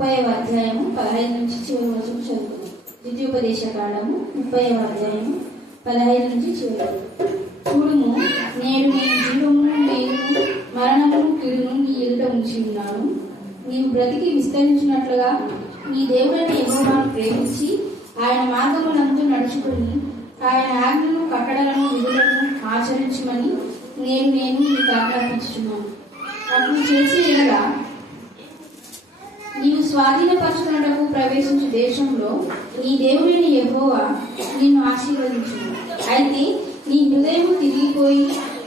30వ అధ్యాయము 15 నుంచి చివరి వచనం చదువుకుందాం. ద్వితీయోపదేశ కాండము 30వ అధ్యాయము 15 నుంచి చివరి. చూడుము, నేను జీవమును నేను మరణమును కీడును నీ ఎదుట ఉంచి ఉన్నాను. నీవు బ్రతికి విస్తరించినట్లుగా నీ దేవుడైన యెహోవాను ప్రేమించి ఆయన మార్గములందు నడుచుకుని ఆయన ఆజ్ఞలను కట్టడలను విధులను ఆచరించమని నేను నీకు ఆజ్ఞాపించుచున్నాను. అట్లు చేసి ఎడల నీవు స్వాధీనపరచుకున్నటకు ప్రవేశించు దేశంలో నీ దేవుడైన యెహోవా నిన్ను ఆశీర్వదించును. అయితే నీ హృదయం తిరిగిపోయి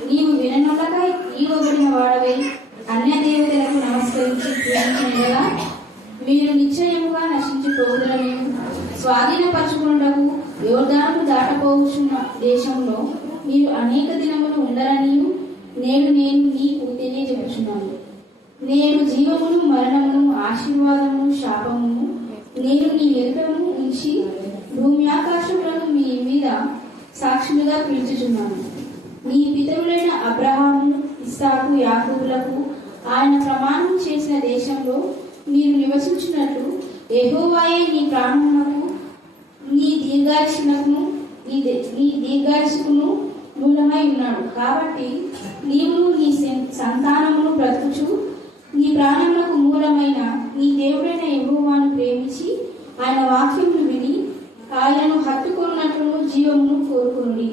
నీవు విననొల్లక ఈవబడిన వాడవై అన్య దేవతలకు నమస్కరించి పూజించినగా మీరు నిశ్చయముగా నశించిపోదురని స్వాధీనపరచుకున్నటకు యోర్దాను దాటపోవచ్చున్న దేశంలో మీరు అనేక దినములు ఉండరని నేను నీకు తెలియజెప్పుచున్నాను. నేను జీవమును మరణమును ఆశీర్వాదమును శాపమును నేను నీ ఎదుటను ఉంచి భూమి ఆకాశములను మీ మీద సాక్షులుగా పిలుచుచున్నాను. నీ పితరులైన అబ్రహాము, ఇస్సాకు, యాకోబులకు ఆయన ప్రమాణం చేసిన దేశంలో మీరు నివసించినట్లు యెహోవాయే నీ ప్రాణమునకు నీ దీర్ఘాయుష్కును మూలమై ఉన్నాడు. కాబట్టి నీవును నీ సంతానమును బ్రతుకుచు నీ ప్రాణములకు మూలమైన నీ దేవుడైన యెహోవాను ప్రేమించి ఆయన వాక్యమును విని ఆయనను హత్తుకున్నట్లు జీవమును కోరుకుని.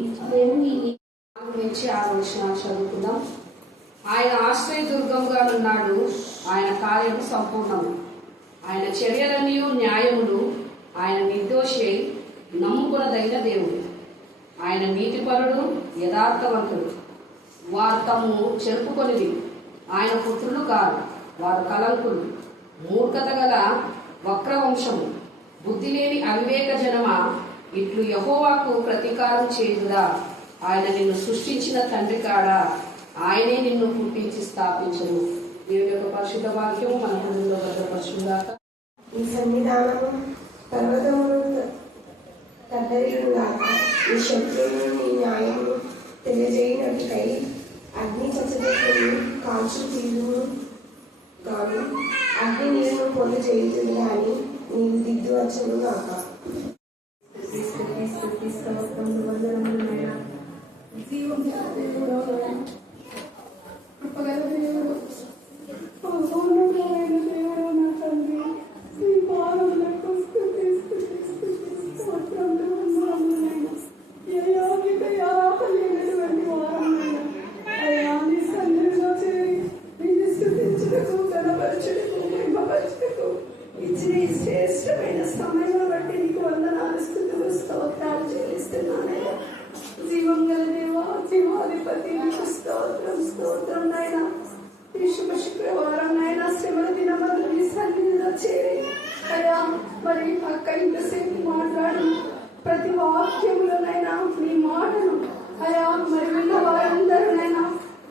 నుంచి ఆలోచన చదువుకుందాం. ఆయన ఆశ్రయదుర్గముగా ఉన్నాడు, ఆయన కార్యము సంపూర్ణము. ఆయన చర్యలన్నీ న్యాయములు, ఆయన నిర్దోషి నమ్ముకునదైన దేవుడు. ఆయన నీతిపరుడు, యథార్థవంతుడు. వారు తమ్ము చెరుపుకొనిది ఆయన పుత్రులు కాదు, వారు కలంకులు. మూర్ఖత గల వక్రవంశము, బుద్ధి లేని అవివేక జనమా, ఇట్లు యెహోవాకు ప్రతీకారం చేయుదా. ఆయన నిన్ను సృష్టించిన తండ్రి కాడా, ఆయనే నిన్ను పుట్టించి స్థాపించను. దేవుని యొక్క పరిశుద్ధ వాక్యం మన హృదయంలో భద్రపరచుగాక. ఈ సన్నిధానము పర్వతమును తద్దరిల్లుగాక. ఈ శత్రువును నీ న్యాయమును తెలియజేయనట్టుకై అగ్ని చచ్చబెట్టుకుని కాల్చు తీరును గాను అగ్ని నీరును పొంద చేయుతుంది కానీ నీవు దిద్దు వచ్చను గాక. ఇచ్చిన ఈ శ్రేష్టమైన సమయం బట్టి నీకు వందనాలు, స్తుతులు, స్తోత్రాలు చెల్లిస్తున్నానయ్యా. జీవం గల దేవా, జీవాధిపతి, నీకు స్తోత్రం స్తోత్రం నాయనా. ఈ శుభ శుక్రవారం నాయనా శ్రమల దినమందు నీ సన్నిధిలో చేరి అయ్యా మరి అక్క ఇంతసేపు మాట్లాడు ప్రతి వాక్యములోనైనా నీ మాటను అయ్యా మరి విన్న వారందరూనైనా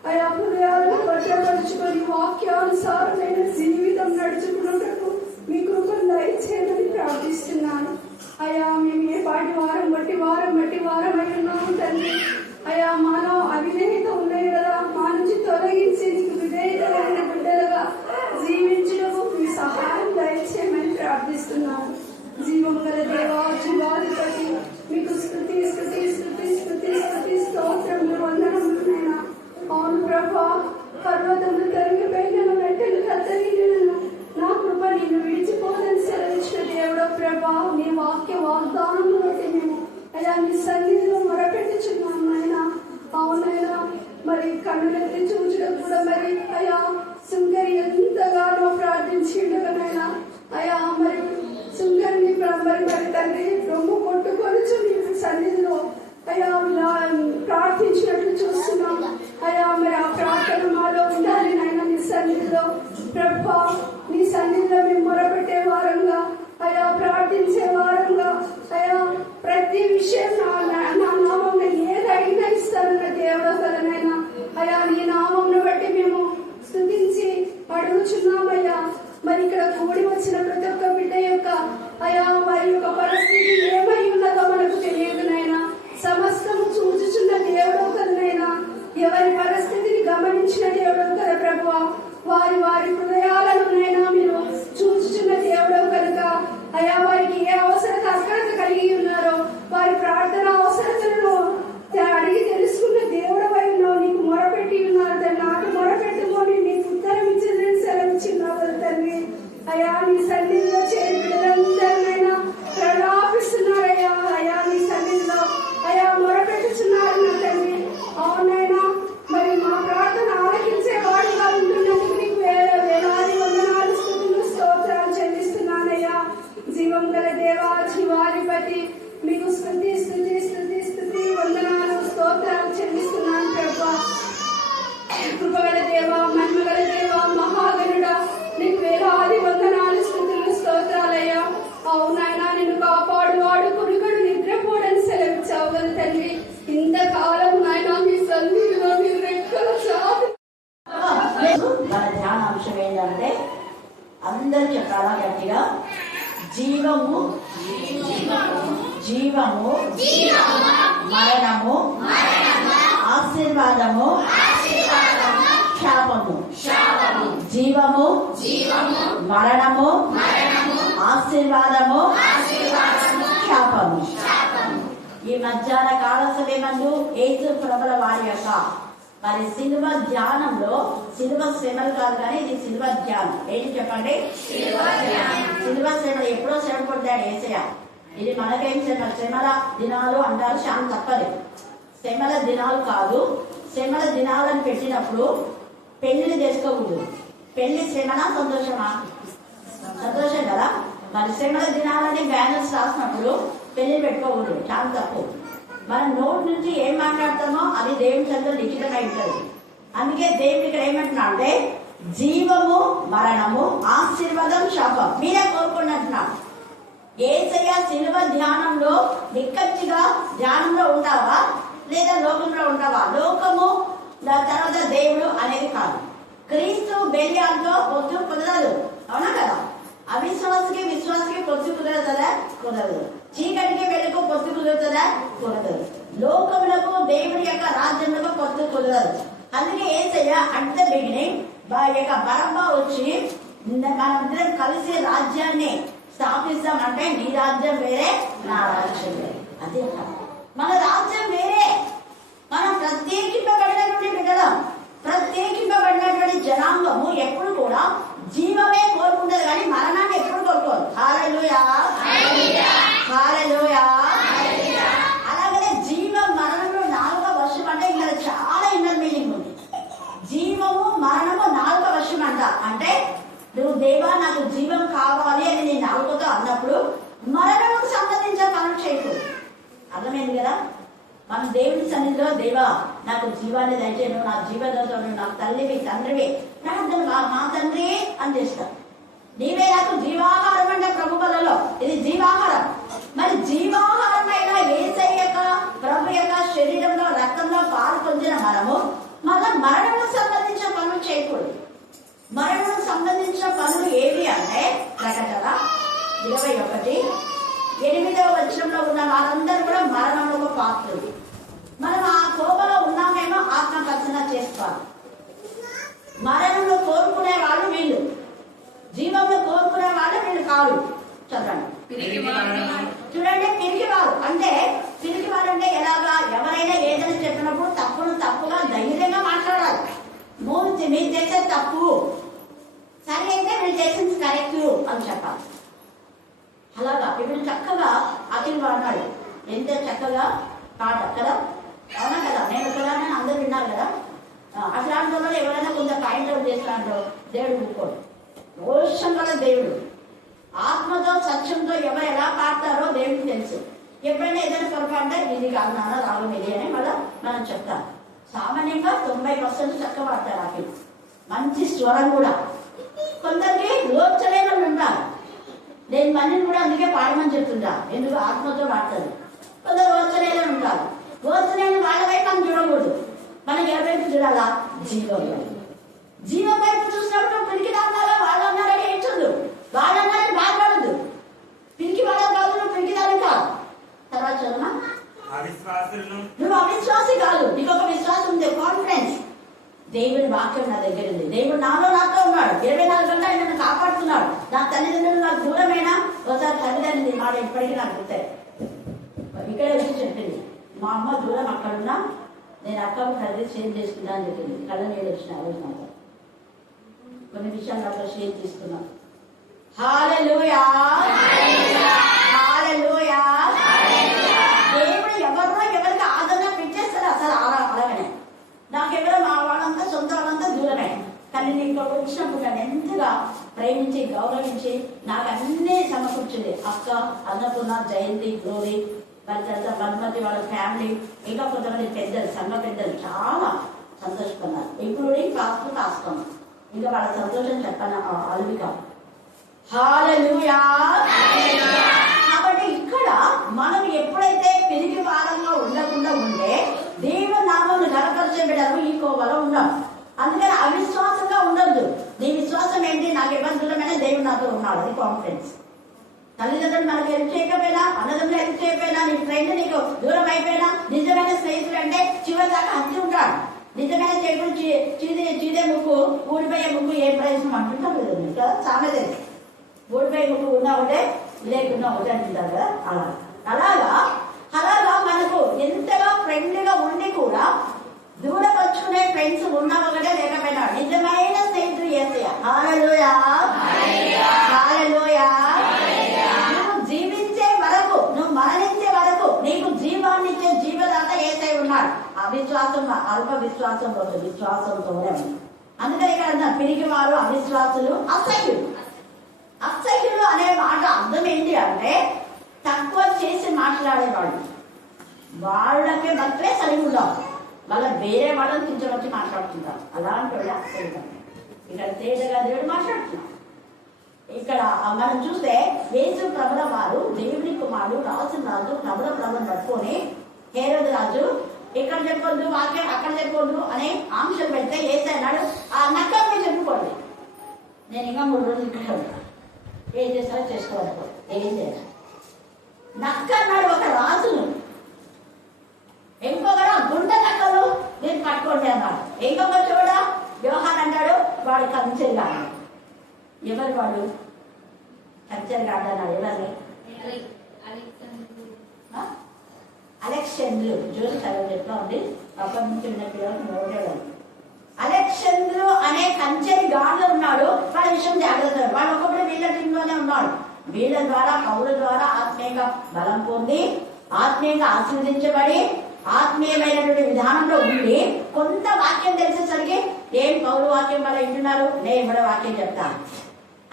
అయా హృదయాలను భద్రపరుచుకొని వాక్యానుసారమైన జీవితం నడుచుకున్నటకు మీ కృపను దయచేయమని ప్రార్థిస్తున్నాను. అయా మేము ఏ పాటి వారం బట్టి వారమై ఉన్నాము తండ్రి. అయా మాలో అవిధేయత ఉన్నాయి కదా, మా నుంచి తొలగించి నీకు విధేయతమైన బిడ్డలుగా జీవించడము మీ సహాయం దయచేయమని ప్రార్థిస్తున్నాను. జీవం గల దేవా, జీవాధిపతి, మీకు స్తుతి స్తుతి స్తుతి స్తుతి స్తుతి స్తోత్రములు, వందనములైనా. అవును ప్రభా, పర్వతములు తొలగిపోయిన వెంటనే కత్తరీలను నా కృప నిన్ను విడిచిపోదని సెలవిచ్చిన దేవుడో ప్రభా, నీ వాక్య వాగ్దానము బట్టి మేము అలా నీ సన్నిధిలో మొరపెట్టుచున్నాము నాయనా. అవునైనా మరి కన్నులెత్తి చూచడం కూడా మరి అయా సుంకరి ఎంతగానో ప్రార్థించిండగానైనా అయా మరి సుంకరిని మరి తండ్రి రొమ్ము కొట్టుకొని నీ సన్నిధిలో అయా ప్రార్థించినట్లు చూస్తున్నాం. అయా మరి ఆ ప్రార్థన మాలో ఉండాలి నాయన. నీ సన్నిధిలో ప్రభా, నీ సన్నిధిలో మేము మొరపెట్టే వారంగా అయా ప్రార్థించే వారంగా అయా ప్రతి విషయం నా నామం ఏదైనా ఇస్తానన్న దేవుడు కదనైనా అయా నీ నామంను బట్టి మేము స్తుతించి అడుగుచున్నామయ్యా. మరి ఇక్కడ కూడి వచ్చిన ప్రతి ఒక్క బిడ్డ యొక్క అయా వారి యొక్క పరిస్థితి ఏమై ఉన్నదో మనకు తెలియదునైనా. సమస్తము చూచుచున్న దేవుడు కదనైనా. ఎవరి పరిస్థితిని గమనించిన దేవుడు కదా ప్రభువా. వారి హృదయాలను నైనా మీరు చూచుచున్న దేవుడు అందరు చెప్పాలా గట్టిగా? జీవము, జీవము, మరణము, ఆశీర్వాదము, శాపము. జీవము, మరణము, ఆశీర్వాదము, శాపము. ఈ మధ్యాహ్న కాల సమయమందు యేసు ప్రభుల వారి యొక్క మరి సిలువ ధ్యానంలో, సిలువ శ్రమలు కాదు కానీ ఇది సిలువ ధ్యానం. ఏంటి చెప్పండి? సిలువ శ్రమలు. ఎప్పుడో శ్రమ పడ్డాడు యేసయ్య. ఇది మనకేం శ్రమ? శ్రమల దినాలు అంటారు, శాంతి తప్పలేదు. శ్రమల దినాలు కాదు. శ్రమల దినాలను పెట్టినప్పుడు పెళ్లి చేసుకోకూడదు. పెళ్లి శ్రమనా సంతోషమా? సంతోషం కదా. మరి శ్రమల దినాలని బ్యానర్స్ రాసినప్పుడు పెళ్లి పెట్టుకోకూడదు, చాలా తప్పు. మనం నోటి నుంచి ఏం మాట్లాడతామో అది దేవుని చెంత లిఖితమై ఉంటుంది. అందుకే దేవుడు ఇక్కడ ఏమంటున్నా అంటే జీవము, మరణము, ఆశీర్వాదం, శాపం మీరే కోరుకున్నట్టున్నాడు. యేసయ్య సిలువ ధ్యానంలో నిక్కచ్చిగా ధ్యానంలో ఉంటావా లేదా లోకంలో ఉంటావా? లోకము తర్వాత దేవుడు అనేది కాదు. క్రీస్తు బెలియాలతో పొత్తు కుదరదు, అవునా కదా? అవిశ్వాసకి విశ్వాసకి పొత్తు కుదరదా? కుదరదు. చీకటికి వెలుగు పొత్తు కుదురుతుందా? కుదరదు. లోకములకు దేవుడి యొక్క రాజ్యములకు పొత్తు కుదరదు. అందుకే యేసయ్య అట్ ద బిగినింగ్ యొక్క బరబ్బా వచ్చి మనందరం కలిసి రాజ్యాన్ని స్థాపిస్తామంటే నీ రాజ్యం వేరే, నా రాజ్యం వేరే. అదే కాదు, మన రాజ్యం వేరే. మనం ప్రత్యేకింపబడినటువంటి బిడ్డలం, ప్రత్యేకింపబడినటువంటి జనాంగము ఎప్పుడు కూడా జీవమే కోరుకుంటది కానీ మరణాన్ని ఎప్పుడు కోరుకోదు. హల్లెలూయా, హల్లెలూయా. అలాగనే జీవం, మరణంలో 4వ వర్షం అంటే ఇక్కడ చాలా ఇన్నర్ మీనింగ్ ఉంది. జీవము, మరణము 4వ వర్షం అంట. అంటే నువ్వు దేవా నాకు జీవం కావాలి అని నేను 4తో అన్నప్పుడు మరణముకు సంబంధించిన పనులు చేయకూడదు. అర్థమైంది కదా? మనం దేవుని సన్నిధిలో దేవా నాకు జీవాన్ని దయచేయను, నా జీవదోతను, నాకు తల్లివి తండ్రివి, ప్రార్థన మా తండ్రి అని చేస్తాను. నీవే నాకు జీవాహారం అంటే ప్రభు బలలో ఇది జీవాహారం. మరి జీవాహారమైన యేసయ్య యొక్క ప్రభు యొక్క శరీరంలో రక్తంలో పాలు పొందిన మనము మళ్ళా మరణముకు సంబంధించిన పనులు చేయకూడదు. మరణముకు సంబంధించిన పనులు ఏవి అంటే ప్రకటన 21:8వ వచనంలో ఉన్న వారందరూ కూడా మరణంలో పాత్రులు. మనం ఆ కోపంలో ఉన్నామేమో ఆత్మకర్షణ చేసుకోవాలి. మరణంలో కోరుకునే వాళ్ళు వీళ్ళు, జీవంలో కోరుకునే వాళ్ళు వీళ్ళు కాదు. చదవండి. చూడండి, పిరికివారు అంటే పిరికివారు అంటే ఎలాగా? ఎవరైనా ఏదైనా చెప్పినప్పుడు తప్పును తప్పుగా ధైర్యంగా మాట్లాడాలి. మీరు చేసే తప్పు సరే అయితే మీరు చేసింది కరెక్ట్ అని చెప్పాలి. అలాగా ఇప్పుడు చక్కగా అఖిల్ వాడినాడు, ఎంత చక్కగా పాట కదా, అవునా కదా? నేను కూడా అందరూ విన్నారు కదా. అట్లాంటి వాళ్ళు ఎవరైనా కొంత పాయింట్ అవుట్ చేస్తాడో దేవుడు ఊరుకోడు. రోషం గల దేవుడు, ఆత్మతో సత్యంతో ఎవరు ఎలా పాడతారో దేవుడికి తెలుసు. ఎప్పుడైనా ఏదైనా పొరపాటు ఇది కాదు నాన్న రాగం ఇది అని మళ్ళీ మనం చెప్తాం. సామాన్యంగా 90% చక్కగా పాడతారు అఖిల్, మంచి స్వరం కూడా. కొందరికి లోచలేని వాళ్ళు ఉంటారు. నేను మందిని కూడా అందుకే పాడమని చెప్తుంటా, ఎందుకు ఆత్మతో పాడతారు. కొందరు ఓర్చలేని ఉంటారు. ఓర్చలేని వాళ్ళ వైపు మనం చూడకూడదు, మనకి ఎవరైపు చూడాలా? జీవం వైపు. జీవం వైపు చూసినప్పుడు పిరికి దాన్నారా వాళ్ళు అన్నారని ఏడ్చొద్దు, వాళ్ళు అన్నారని బాధపడద్దు. పిరికి వాళ్ళ కాదు, నువ్వు పిరికిదాని కాదు. తర్వాత చదువు, నువ్వు అవిశ్వాసి కాదు, నీకు ఒక విశ్వాసం ఉంది, కాన్ఫిడెన్స్. దేవుడి వాక్యం నా దగ్గర ఉంది, దేవుడు నాతో ఉన్నాడు, 24 గంటలు ఆయన నన్ను కాపాడుతున్నాడు. నా తల్లిదండ్రులు నాకు దూరమైనా ఒకసారి తల్లిదండ్రులు మాట ఇప్పటికీ నాకు గుర్తాయి. ఇక్కడే వచ్చి చెప్పింది, మా అమ్మ దూరం అక్కడున్నా నేను అక్కకు కలిసి షేర్ చేసుకుంటా అని చెప్పింది. కళ్ళ నీళ్ళు వచ్చిన ఆ రోజు నాతో కొన్ని విషయాలు అక్కడ షేర్ చేసుకున్నాం. హల్లెలూయా, హల్లెలూయా. దేవుడు ఎవరికి ఆదరణ పెట్టేస్తారు అసలు అలాగనే. నాకెవరో మా వాళ్ళంతా సొంత వాళ్ళంతా దూరమే, కానీ నీకు వచ్చినప్పుడు నన్ను ఎంతగా ప్రేమించి గౌరవించి నాకు అన్నీ సమకూర్చింది. అక్క, అన్నపూర్ణ, జయంతి, గ్లోరీ, వాళ్ళ తర్వాత బన్మతి వాళ్ళ ఫ్యామిలీ, ఇంకా కొంతమంది పెద్దలు, సంఘ పెద్దలు చాలా సంతోషపడ్డారు. ఇంక్లూడింగ్ కాస్తాం. ఇంకా వాళ్ళ సంతోషం చెప్పాను అల్విక. హల్లెలూయా. కాబట్టి ఇక్కడ మనం ఎప్పుడైతే పిరికి వారంగా ఉండకుండా ఉంటే దేవుని నామమును ఘనపరిచే బిడ్డలు ఈ కోవలో ఉన్నాం. అందుకని అవిశ్వాసంగా ఉండొద్దు. నీ విశ్వాసం ఏంటి? నాకు ఎవరి దూరమైనా దేవుడు నాతో ఉన్నాడు, అది కాన్ఫిడెన్స్. తల్లిదండ్రులు మనకు హెల్ప్ చేయకపోయినా, అన్నదమ్ములు హెల్ప్ చేయకపోయినా, నీ ఫ్రెండ్ నీకు దూరం అయిపోయినా, నిజమైన స్నేహితుడు అంటే చివరి దాకా హత్తి ఉంటాడు. నిజమైన స్నేహితుడు చీదే ముక్కు ఊడిపోయే ముక్కు ఏ ప్రయోజనం అంటుంటాం కదా, సామెత. ఊడిపోయే ముక్కు ఉన్నా ఒకటే, లేకున్నా ఒకటే అంటుంటారు కదా. అలాగా మనకు ఎంతగా ఫ్రెండ్లీగా ఉండి కూడా దూరపరుచుకునే ఫ్రెండ్స్ ఉన్నా ఒకటే, లేకపోయినా నిజమైన స్నేహితుడు యేసయ్య. హల్లెలూయా, హల్లెలూయా. నువ్వు జీవించే వరకు, నువ్వు మరణించే వరకు నీకు జీవాన్ని ఇచ్చే జీవదాత యేసయ్య ఉన్నాడు. అవిశ్వాసం, అల్ప విశ్వాసంతో విశ్వాసంతోనే ఉంది. అందుకని ఇక్కడ పిరికి వారు, అవిశ్వాసులు, అసహ్యులు. అసహ్యులు అనే మాట అర్థం ఏంటి అంటే తక్కువ చేసి మాట్లాడేవాళ్ళు. వాళ్ళకే బతులే సరిగ్గా ఉండవు, వాళ్ళ వేరే వాళ్ళని కించవచ్చి మాట్లాడుతుంటారు. అలాంటి వాళ్ళు అసహ్యులు. ఇక్కడ తేజగా దేవుడు మాట్లాడుతున్నాం. ఇక్కడ మనం చూస్తే యేసు ప్రభుల వారు దేవుని కుమారుడు, రాసిన రాజు, ప్రభులను పట్టుకొని హేరోదు రాజు ఇక్కడ చెప్పొద్దు వాక్యం, అక్కడ చెప్పొద్దు అనే ఆంక్షలు పెడితే యేసు అన్నాడు, ఆ నక్కని చెప్పుకోండి, నేను ఇంకా 3 రోజులు ఇక్కడ ఉంటాను, ఏం చేస్తారో చేసుకోవాలి, ఏం చేయాలి. నక్క అన్నాడు ఒక రాజును. ఇంకొకడు గుంట నక్కలు నేను పట్టుకోండి అన్నాడు. ఇంకొక చూడ యోహాన్ అంటాడు వాడు కంచెలు కాదు. ఎవరు వాడు? కంచెలు కాదు అన్నాడు. ఎవరిని? అలెక్సాంద్రు. జోలి చదువు ఎట్లా ఉంది, అప్పటి నుంచి ఉన్న పిల్లలకు నోటేవాడు. అలెక్సాంద్రు అనే కంచెని గాడిలో ఉన్నాడు. వాడి విషయం జాగ్రత్త. వాడు ఒకప్పుడు వీళ్ళ టీంలోనే ఉన్నాడు. వీళ్ళ ద్వారా, పౌరుల ద్వారా ఆత్మీయంగా బలం పొంది, ఆత్మీయంగా ఆశీర్వదించబడి, ఆత్మీయమైనటువంటి విధానంలో ఉండి కొంత వాక్యం తెలిసేసరికి ఏం పౌరు వాక్యం వల్ల వింటున్నారు, నేను కూడా వాక్యం చెప్తాను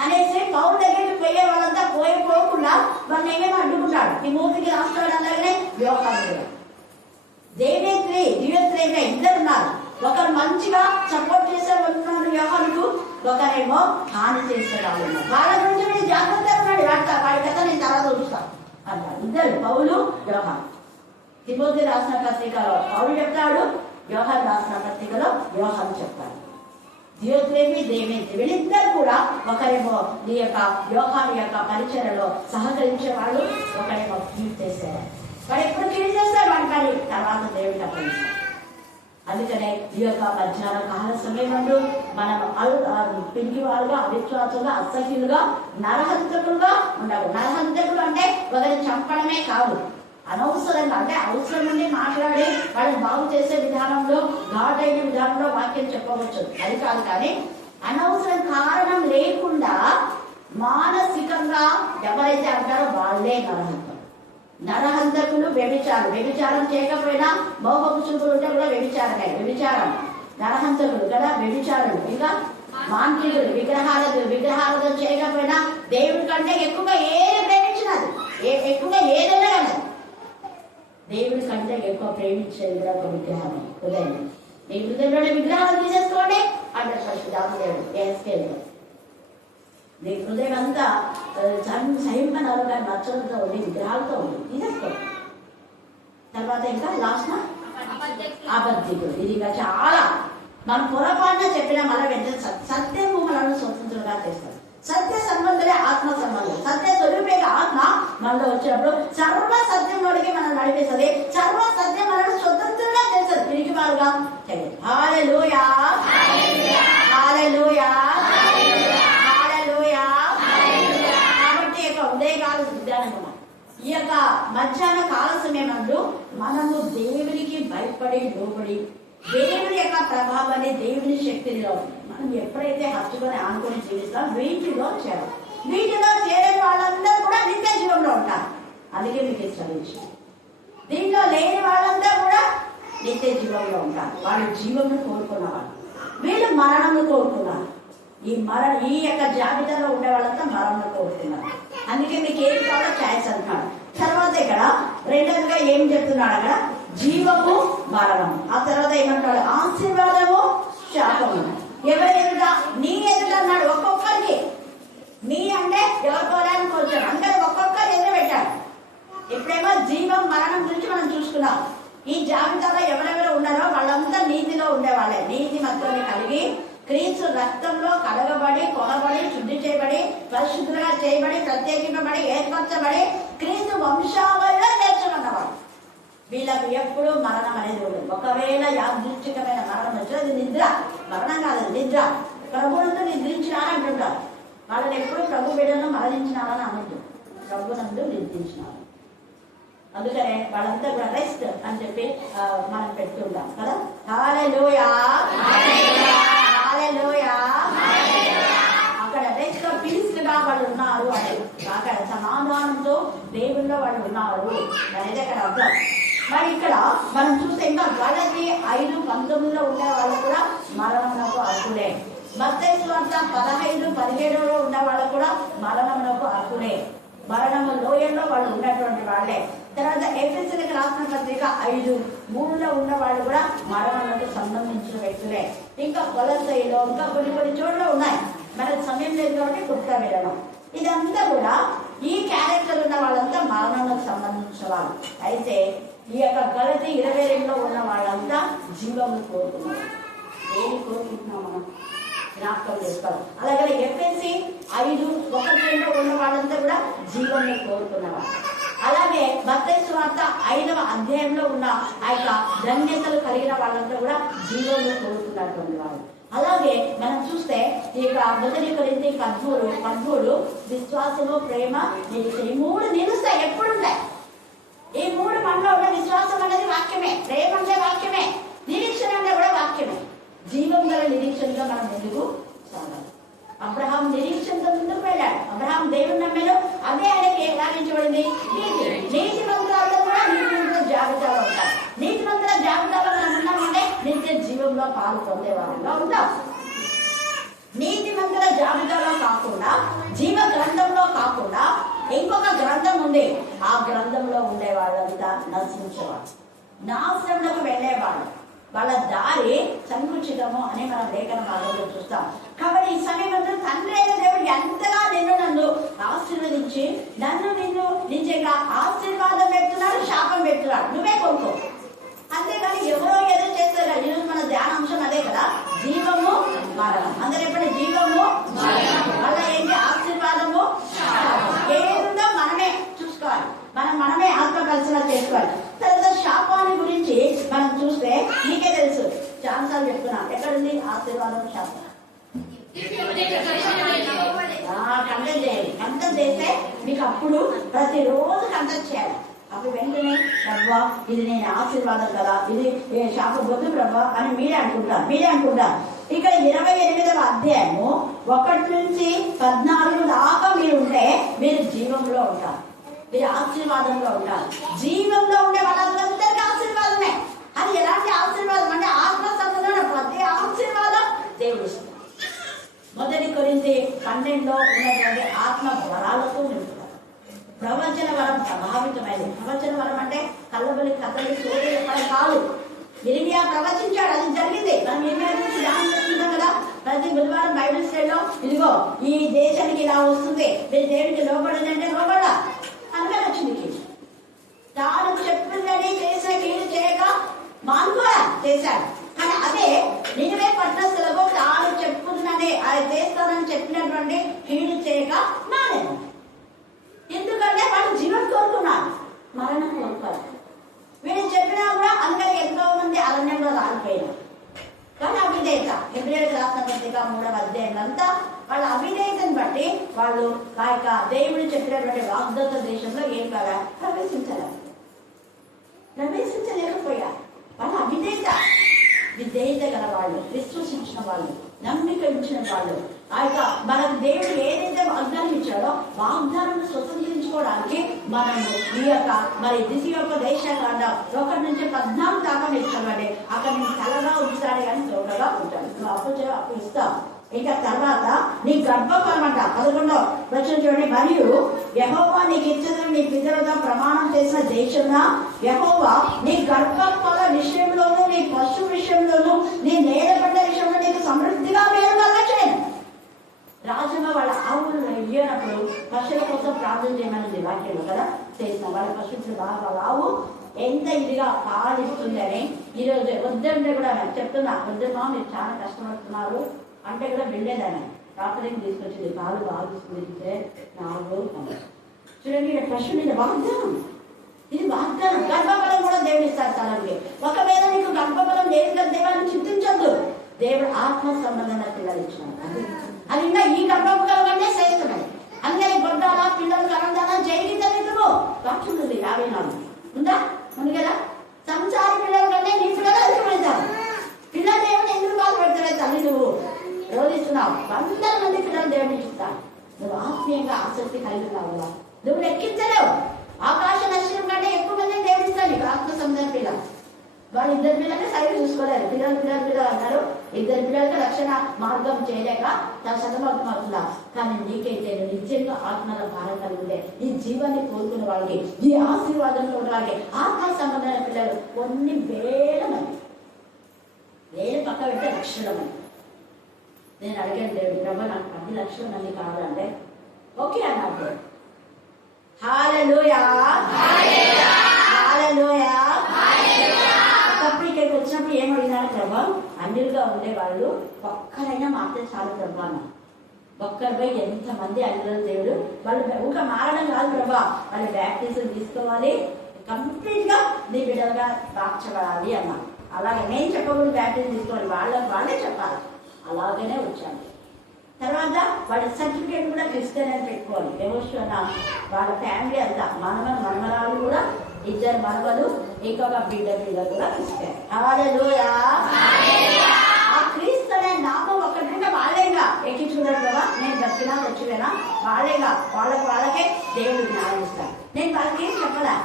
అనేసి పౌరు దగ్గరికి పోయే వాళ్ళంతా పోకుండా వాళ్ళని ఏమేమో అడ్డుకుంటాడు. ఈ మూర్తికి రాష్ట్రాలు అలాగనే యోహాను, దివ్యత్రేగా ఇద్దరు ఉన్నారు. ఒకరు మంచిగా సపోర్ట్ చేసే వాళ్ళు ఉన్నారు యోహానుకు, ఒకరేమో హాని చేసే వాళ్ళు ఉన్నారు. వాళ్ళ గురించి మీరు జాగ్రత్తగా ఉన్నాడు. వాడి కథ నేను తర్వాత చూస్తాను అన్నారు ఇద్దరు, పౌలు, యోహాను. తిమోతి రాసిన పత్రికలో పౌలు చెప్తాడు, యోహాను రాసిన పత్రికలో యోహాను చెప్తాడు. దియోత్రేమి, దేవేంద్రి వీళ్ళిద్దరు కూడా ఒకరేమో నీ యొక్క యోహాను యొక్క పరిచయలో సహకరించే వాళ్ళు, ఒకరేమో కీడు చేసేవాడు. వాడు ఎప్పుడు కీడు చేస్తాడు వాడు, కానీ తర్వాత దేవుడికి అప్పగిస్తాడు. అందుకనే ఈ యొక్క మధ్యాహ్న కాల సమయంలో మనం పిరికి వారుగా, అవిశ్వాసులుగా, అసహ్యులుగా, నరహంతకులుగా ఉండవు. నరహంతకులు అంటే ఒకరిని చంపడమే కాదు, అనవసరంగా అంటే అవసరం నుండి మాట్లాడి వాళ్ళని బాగు చేసే విధానంలో, ఘాటైన విధానంలో వాక్యం చెప్పవచ్చు, అది కాదు. కానీ అనవసరం కారణం లేకుండా మానసికంగా ఎవరైతే అంటారో వాళ్ళే నరహంతకులు. నరహంతకులు వ్యభిచారం చేయకపోయినా మోహపు చూపులు ఉంటే కూడా వ్యభిచారం. నరహంతకులు కదా వ్యభిచారులు. ఇంకా మాంత్రికులు, విగ్రహారాధన చేయకపోయినా దేవుడి కంటే ఎక్కువగా ఏది ప్రేమించినది, ఎక్కువగా ఏదైనా కదా దేవుడి కంటే ఎక్కువ ప్రేమించేది కూడా ఒక విగ్రహం. హృదయం, మీ హృదయంలోనే విగ్రహాలు తీసేసుకోండి అంటే పరిశుద్ధాత్మదేవుడు ఏస్కేలు. నీ హృదయం అంతా సహింపనలుగా నచ్చలతో ఉండి విగ్రహాలతో ఉంది, తీసేసుకోండి. తర్వాత ఇంకా లాస్ట్ అబద్ధికుడు. ఇది ఇంకా చాలా మనం పొరపాటున చెప్పిన మన వెంటనే సత్యం మనల్ని స్వతంత్రంగా చేస్తారు. సత్య సంబంధమే ఆత్మ సంబంధం. సత్య స్వరూపే ఆత్మ మనలో వచ్చినప్పుడు సర్వ సత్యంలోకి మనం నడిపిస్తుంది. సర్వ సత్యం మనల్ని స్వతంత్రంగా చేస్తుంది, తిరిగి వారుగా తెలియదు. హల్లెలూయా, హల్లెలూయా, హల్లెలూయా. కాబట్టి ఈ యొక్క ఉదయకాల విజ్ఞానం, ఈ యొక్క మధ్యాహ్న కాల సమయంలో మనము దేవునికి భయపడి లోబడి దేవుని యొక్క ప్రభావాన్ని, దేవుని శక్తిలో మనం ఎప్పుడైతే హత్తుకొని ఆనుకొని జీవిస్తాం, వీటిలో చేరాలి. వీటిలో చేరని వాళ్ళందరూ కూడా నిత్య జీవంలో ఉంటారు. అందుకే మీకు చదివించి దీంట్లో లేని వాళ్ళంతా కూడా నిత్య జీవంలో ఉంటారు. వాళ్ళు జీవమును కోరుకున్నవాళ్ళు, వీళ్ళు మరణంను కోరుకున్నారు. ఈ యొక్క జాబితాలో ఉండే వాళ్ళంతా మరణంను కోరుకున్నారు. అందుకే మీకు ఏం కావాలో ఛాయిస్ అంటున్నాడు. తర్వాత ఇక్కడ రెండోదిగా ఏం చెప్తున్నాడు, అక్కడ జీవము, మరణము. ఆ తర్వాత ఏమంటాడు, ఆశీర్వాదము, శాపము. ఎవరి ఎదుట? నీ ఎదుట అన్నాడు. ఒక్కొక్కరికి, నీ అంటే ఎవరికోవడానికి కొంచెం అందరూ ఒక్కొక్కరు ఎదురు పెట్టాడు. ఇప్పుడేమో జీవం, మరణం గురించి మనం చూసుకున్నాం. ఈ జాబితాలో ఎవరెవరు ఉన్నారో వాళ్ళంతా నీతిలో ఉండేవాళ్ళే, నీతి మత్తుని కలిగి క్రీస్తు రక్తంలో కడగబడి, కొనబడి, శుద్ధి చేయబడి, పరిశుద్ధులుగా చేయబడి, ప్రత్యేకింపబడి, ఏర్పరచబడి క్రీస్తు వంశావళిలో చేర్చుకున్నవాడు. వీళ్ళకు ఎప్పుడు మరణం అనేది ఉండదు. ఒకవేళ యాదృచ్ఛికమైన మరణం వచ్చింది, అది నిద్ర. మరణం కాదు, నిద్ర. ప్రభునందు నిద్రించినారంటుంటారు. వాళ్ళని ఎప్పుడు ప్రభు బిడ్డను మరణించినారని అనొద్దు, ప్రభునందు నిద్రించినారు. అందుకనే వాళ్ళంతా కూడా రెస్ట్ అని చెప్పి మనం పెడుతుంటాం కదా. హల్లెలూయా, హల్లెలూయా. అక్కడ రెస్ట్ పీస్ గా వాళ్ళు ఉన్నారు అని, అక్కడ సమాధానంతో దేవుల్లో వాళ్ళు ఉన్నారు అనేది అక్కడ అర్థం. మరి ఇక్కడ మనం చూస్తే ఇంకా గలతీ 5:19 ఉండే వాళ్ళు కూడా మరణమునకు అర్హులే. మత్తయి సువార్త 15:17 ఉన్న వాళ్ళు కూడా మరణమునకు అర్హులే. మరణము లోయల్లో వాళ్ళు ఉన్నటువంటి వాళ్ళే. తర్వాత ఎఫెసీయులకు రాసిన పత్రిక 5:3 ఉన్న వాళ్ళు కూడా మరణములకు సంబంధించిన వ్యక్తులే. ఇంకా కొలస్సీలో ఇంకా కొన్ని చోట్ల ఉన్నాయి. మనకు సమయం లేదు కాబట్టి గుర్తు వెళ్ళడం. ఇదంతా కూడా ఈ క్యారెక్టర్ ఉన్న వాళ్ళంతా మరణంలోకి సంబంధించిన వాళ్ళు. అయితే ఈ యొక్క గలతీ 22లో ఉన్న వాళ్ళంతా జీవము కోరుకున్నారు. ఏమి కోరుకుంటున్నాం మనం జ్ఞాపకం చేసుకోవాలి. అలాగే ఎఫెసీ 5:1-2 ఉన్న వాళ్ళంతా కూడా జీవమును కోరుకున్నవాళ్ళు. అలాగే మత్తయి సువార్త 5వ అధ్యాయంలో ఉన్న ఆ యొక్క ధన్యతలు కలిగిన వాళ్ళంతా కూడా జీవమును కోరుకున్నటువంటి వాళ్ళు. అలాగే మనం చూస్తే ఈ యొక్క 1 కొరింథీ 13 విశ్వాసము, ప్రేమ, నిరీక్షణ, ఈ 3 నిలుస్తాయి, ఎప్పుడుంటాయి. ఈ 3 మనలో ఉన్న విశ్వాసం అనేది వాక్యమే, ప్రేమ అంటే వాక్యమే, నిరీక్షణ అంటే కూడా వాక్యమే. జీవం గల నిరీక్షణగా మనం ఎందుకు సాగాలి. అబ్రహాం నిరీక్షణతో ముందుకు వెళ్ళాడు. అబ్రహాం దేవుని నమ్మాడు, అదే ఆయనకి ఏర్పాటించబడింది నీతి మంత్రాల్లో కూడా నీతి మంత్రుల జాబితాలో ఉంటారు. నీతి మంత్రుల జాబితాలో మనం ఉన్నామంటే నిత్య జీవంలో పాలు పొందేవాళ్ళగా ఉంటాం. నీతి మంత్రుల జాబితాలో కాకుండా, జీవ గ్రంథంలో కాకుండా ఇంకొక గ్రంథం ఉంది. ఆ గ్రంథంలో ఉండే వాళ్ళంతా నశించేవాళ్ళు, నాశనంలోకి వెళ్ళేవాళ్ళు. వాళ్ళ దారి సంకుచితము అని మనం లేఖన భాగంలో చూస్తాం. కాబట్టి ఈ సమయంలో తండ్రి అయిన దేవుడు ఎంతగా నన్ను ఆశీర్వదించి నిన్ను నిజంగా ఆశీర్వాదం పెడుతున్నాడు, శాపం పెడుతున్నాడు. నువ్వే కొనుక్కో. అంతేగాని ఎవరో ఏదో చేస్తారు. ఈరోజు మన ధ్యానాంశం అదే కదా, జీవము మరణం. అందరూ ఎప్పుడు జీవము మళ్ళీ ఏంటి, ఆశీర్వాదము ఏదో మనమే చూసుకోవాలి. మనమే ఆత్మకల్చన చేసుకోవాలి. తర్వాత శాపాన్ని గురించి మనం చూస్తే నీకే తెలుసు, చాలాసార్లు చెప్తున్నా. ఎక్కడుంది ఆశీర్వాదం, శాపం? కంటెంట్ చేయాలి. కంటెంట్ చేస్తే మీకు అప్పుడు ప్రతిరోజు కంటెంట్ చేయాలి. అప్పుడు వెంటనే ప్రభా ఇది నేను ఆశీర్వాదం కదా, ఇది శాపం వద్దు ప్రభా అని మీరే అనుకుంటారు. ఇక్కడ 28వ అధ్యాయము 1-14 దాకా మీరు ఉంటే మీరు జీవంలో ఉంటారు, మీరు ఆశీర్వాదంలో ఉంటారు. జీవంలో ఉండే వాళ్ళందరికీ ఆశీర్వాదమే. అది ఎలాంటి ఆశీర్వాదం అంటే ఆత్మ సంబంధమైన ప్రతి ఆశీర్వాదం దేవుడు ఇస్తారు. 1 కొరింథీ 12లో ఉన్నటువంటి ఆత్మ వరాలతో నింపుతారు. ప్రవచన వరం ప్రభావితమైంది. ప్రవచన వరం అంటే కళ్ళబలి కథలు సోది చెప్పడం కాదు. ఇర్మియా ప్రవచించాడు, అది జరిగింది. మనం ఇర్మియా గురించి ధ్యానం చేస్తుంటాం కదా ప్రతి బుధవారం బైబిల్ స్టడీలో. ఇదిగో ఈ దేశానికి ఇలా వస్తుంది, మీరు దేవుడికి లోపడండి అంటే లోపడా అనుకని వచ్చింది కీడు. తాను చెప్పులని చేసిన కీడు చేయక మానుకోరా చేశాడు. కానీ అదే నిజమే పట్టణస్థులకు తాను చెప్పుకున్నదే అది చేస్తానని చెప్పినటువంటి కీడు చేయక మానేను. ఎందుకంటే వాళ్ళు జీవం కోరుకున్నారు, మరణం కోరుకోరు. వీళ్ళు చెప్పినా కూడా అందరికి ఎంతో మంది అరణ్యంలో రాలిపోయినారు. కానీ అవిధేయత, హెబ్రీయులకు రాసిన పత్రిక 3వ అధ్యాయం అంతా వాళ్ళ అవిధేయతను బట్టి వాళ్ళు ఆ యొక్క దేవుడు చెప్పినటువంటి వాగ్దత్త దేశంలో ఏం కాదా ప్రవేశించలేకపోయారు. వాళ్ళ విధేయత గల వాళ్ళు, విశ్వసించిన వాళ్ళు, నమ్మిక ఇచ్చిన వాళ్ళు, ఆ యొక్క మనకు దేవుడు ఏదైతే వాగ్దానం ఇచ్చాడో వాగ్దానం స్వతంత్రించుకోవడానికి మనము ఈ యొక్క మరి ద్వితీయోపదేశ కాండం 1-14 దాకా నేర్చుకోవాలి. అక్కడ నేను తలగా ఉంచుతాడు కానీ తోడగా ఉంటాడు. నువ్వు అప్పు ఇస్తావు. ఇంకా తర్వాత నీ గర్భఫలం అంట 11వ వచనం చూడండి. మరియు యెహోవా నీకు ఇచ్చేదని నీ పితరులతో ప్రమాణం చేసిన దేశంలో యెహోవా నీ గర్భఫల విషయంలోను, నీ పశు విషయంలోను, నీ నేలపడ్డ విషయంలో నీకు సమృద్ధిగా మేలుగా చేయను. రాజుగా వాళ్ళ ఆవులు ఇయ్యనప్పుడు పశువుల కోసం ప్రార్థన చేయమని వాక్యం కదా చేసిన వాళ్ళ పశువులు బాగా వాళ్ళ ఆవు ఎంత ఇదిగా పాలిస్తుంది అని ఈరోజు వద్దంటే కూడా చెప్తున్నా, వద్దమ్మా మీరు చాలా కష్టపడుతున్నారు అంటే కూడా వెళ్ళేదాన్ని. డాక్టర్కి తీసుకొచ్చింది, కాలు బాగా తీసుకుంటే 4 రోజులు పంపారు. చూడండి ఇక్కడ ప్రశ్న, ఇది వాగ్దానం, ఇది వాగ్దానం. గర్భఫలం కూడా దేవుడు ఇస్తారు తనకి. ఒకవేళ నీకు గర్భఫలం లేదు దేవాన్ని చింతించొద్దు. దేవుడు ఆత్మ సంబంధమైన పిల్లలు ఇచ్చినాడు. అది ఇంకా ఈ గర్భఫలం కంటే శ్రేష్టమైనది. అందరి గొడ్డాల పిల్లలు కలందాల జైగితను వాక్యం ఉంది 54 ఉందా ఉంది కదా. సంసారి పిల్లల కంటే నీ పిల్లలు అధికమవుతారు. పిల్లలు దేవుని ఎందుకు బాధ పెడతారే తల్లి, నువ్వు రోధిస్తున్నావు. 100 మంది పిల్లలు దేవుడిని ఇస్తాను. నువ్వు ఆత్మీయంగా ఆసక్తి కలిగి కావాలా, నువ్వు లెక్కించలేవు. ఆకాశ నక్షత్రం కంటే ఎక్కువ మంది దేవుడు ఇస్తాను నీకు ఆత్మ సంబంధం పిల్లలు. వాళ్ళు 2 పిల్లలకే సరిగ్గా చూసుకోలేరు. పిల్లలు అన్నారు. 2 పిల్లలకి రక్షణ మార్గం చేయలేక తన సతమవుతుందా. కానీ నీకైతే నిజంగా ఆత్మల భారం కలిగితే, ఈ జీవాన్ని కోరుకున్న వాళ్ళకి, ఈ ఆశీర్వాదంలో ఉన్న వాళ్ళకి ఆత్మ సంబంధమైన పిల్లలు కొన్ని వేల మంది, వేలు పక్క పెడితే లక్షల మంది. నేను అడిగాను దేవుడు, ప్రభు నాకు 10 లక్షల మంది కావాలంటే ఓకే అన్నారు. హల్లెలూయా హల్లెలూయా. ఒకప్పుడు ఇక్కడికి వచ్చినప్పుడు ఏం అడిగినారు ప్రభా, అన్యులుగా ఉండేవాళ్ళు ఒక్కరైనా మాత్రం చాలు ప్రభా అన్నారు. ఒక్కరిపై ఎంతమంది అన్యులు దేవుడు, వాళ్ళు ఒక మారడం కాదు ప్రభా, వాళ్ళు బ్యాప్టిజం తీసుకోవాలి, కంప్లీట్ గా నీ బిడ్డలుగా మార్చబడాలి అన్నా. అలాగే నేను చెప్పకూడదు బ్యాప్టిజం తీసుకోవాలి, వాళ్ళే చెప్పాలి. అలాగనే వచ్చాను. తర్వాత వాళ్ళ సర్టిఫికేట్ కూడా క్రిస్టియన్ అని పెట్టుకోవాలి. ఎవరు వాళ్ళ ఫ్యామిలీ అంతా, మనమరాలు కూడా 2 మనవలు, ఇంకొక బిడ్డ కూడా క్రిస్టియన్. హల్లెలూయా. ఆ క్రీస్తు అనే నామం ఒక్కటిగా వాళ్ళేగా ఎక్కించుకున్నారు కదా. నేను దక్షిణ వచ్చినా వాళ్ళేగా, వాళ్ళకే దేవుడు జ్ఞానం ఇస్తాను. నేను వాళ్ళకి ఏం చెప్పలే,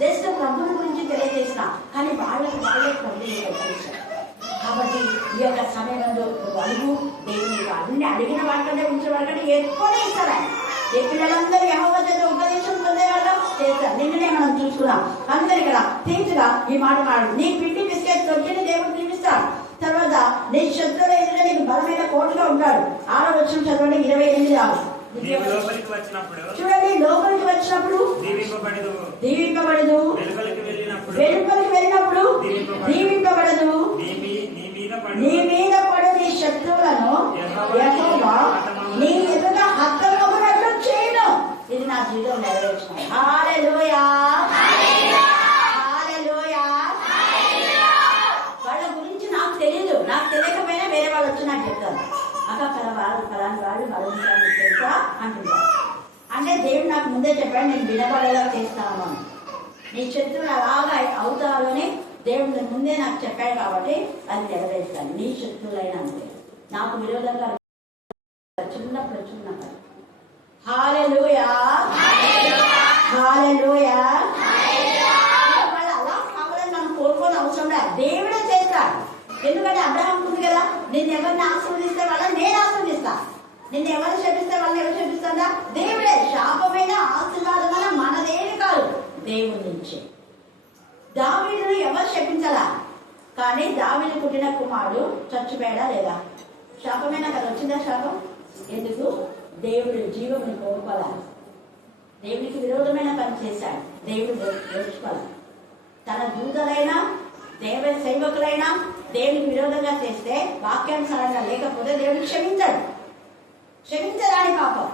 జస్ట్ ప్రభుని గురించి తెలియజేసిన, కానీ వాళ్ళే ప్రభుని వచ్చేసారు. కాబట్టి ఈ యొక్క సమయంలో అడుగు, దేవుని అన్ని అడిగిన వాటికంటే ఉంచిన వాటికంటే ఎక్కువనే ఇస్తారా. ఏ పిల్లలందరూ యెహోవా చేత ఉపదేశం పొందేవాళ్ళ చేస్తారు. నిన్ననే మనం చూసుకున్నాం. అందరు ఇక్కడ తీర్చుగా ఈ మాట మాడు, నీ పిండి బిస్కెట్ దొరికిన దేవుడు దీవిస్తాడు. తర్వాత నీ శత్రువుల ఎదుట నీకు బలమైన కోటగా ఉంటాడు. 6వ వచనం చదవండి, 28 చూడండి. లోపలికి వచ్చినప్పుడు దీవింపబడదు, వెలుపలికి వెళ్ళినప్పుడు దీవింపబడదు. నీ మీద పడు నీ శత్రువులను యెహోవా నీ ఎదుట హతమగునట్లు చేయను. ఇది నా జీవితం నెరవేర్చిన. హల్లెలూయా హల్లెలూయా. వాళ్ళ గురించి నాకు తెలియదు, నాకు తెలియకపోయినా వేరే వాళ్ళు వచ్చి నాకు చెప్తారు, అక్క ఫలాని వాళ్ళు మరణించాలని తెలుసా అంటున్నారు. అంటే దేవుడు నాకు ముందే చెప్పాడు, నేను వినబడేలా చేస్తాను. నీ శత్రువులు అలాగా అవుతారు అని దేవుడు ముందే నాకు చెప్పాడు. కాబట్టి అది నెరవేర్స్తాను. నీ శత్రువులైనా అంతే, నాకు విరోధంగా చిన్నప్పుడు వచ్చినప్పుడు. హల్లెలూయా హల్లెలూయా. వాళ్ళు అలా కావాలని మనం కోరుకోని అవసరం లేదు, దేవుడే చేస్తాడు. ఎందుకంటే అబ్రహాం ఉంది కదా, నిన్ను ఎవరిని ఆశీర్వదిస్తే వాళ్ళని నేను ఆశీర్వదిస్తా, నిన్ను ఎవరు శపిస్తే వాళ్ళని ఎవరు శపిస్తాడా దేవుడే. శాపమైన ఆశీర్వాదమైన మనదేమి కాదు, దేవుడి నుంచి. దావీదును ఎవరు శపించాలా, కానీ దావీదు పుట్టిన కుమారుడు చచ్చిపోయాడా లేదా? శాపమైనా కదా వచ్చిందా శాపం? ఎందుకు? దేవుడు జీవముని కోరుకోవాలా, దేవునికి విరోధమైన పని చేశాడు, దేవుడు దోచుకోవాలి. తన దూతలైనా దేవ సేవకులైనా దేవునికి విరోధంగా చేస్తే, వాక్యానుసారంగా లేకపోతే దేవుడు క్షమించరాని పాపం.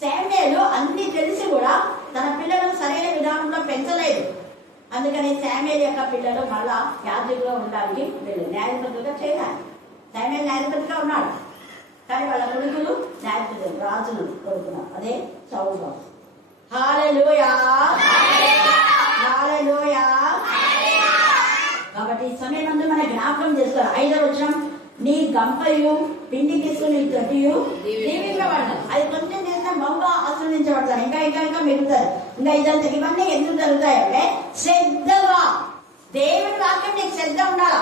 శామ్యూయేలు అన్ని తెలిసి కూడా తన పిల్లలను సరైన విధానంలో పెంచలేదు. అందుకని శామ్యూయేలు యొక్క పిల్లలు మళ్ళా యాజకులుగా ఉండడానికి వీళ్ళు న్యాయాధిపతులుగా చేయాలి. శామ్యూయేలు న్యాయాధిపతిగా ఉన్నాడు, కానీ వాళ్ళ కొడుకులు న్యాయాధిపతులు, రాజులు కొడుకున్నారు. అదే సౌలు. హల్లెలూయా హల్లెలూయా. కాబట్టి ఈ సమయం అంతా మన జ్ఞాపకం చేస్తారు. 5వ వచనం, నీ గంపయు పిండి తీసుకుని తొట్టియు దీవించబడతారు. అది కొంచెం చేసినా బహుగా ఆశ్రయించబడతారు. ఇంకా ఇంకా ఇంకా మిగులుతారు. ఇంకా ఇదంతా ఇవన్నీ ఎందుకు జరుగుతాయంటే శ్రద్ధగా దేవుడి వాక్యం నీకు శ్రద్ధ ఉండాలా,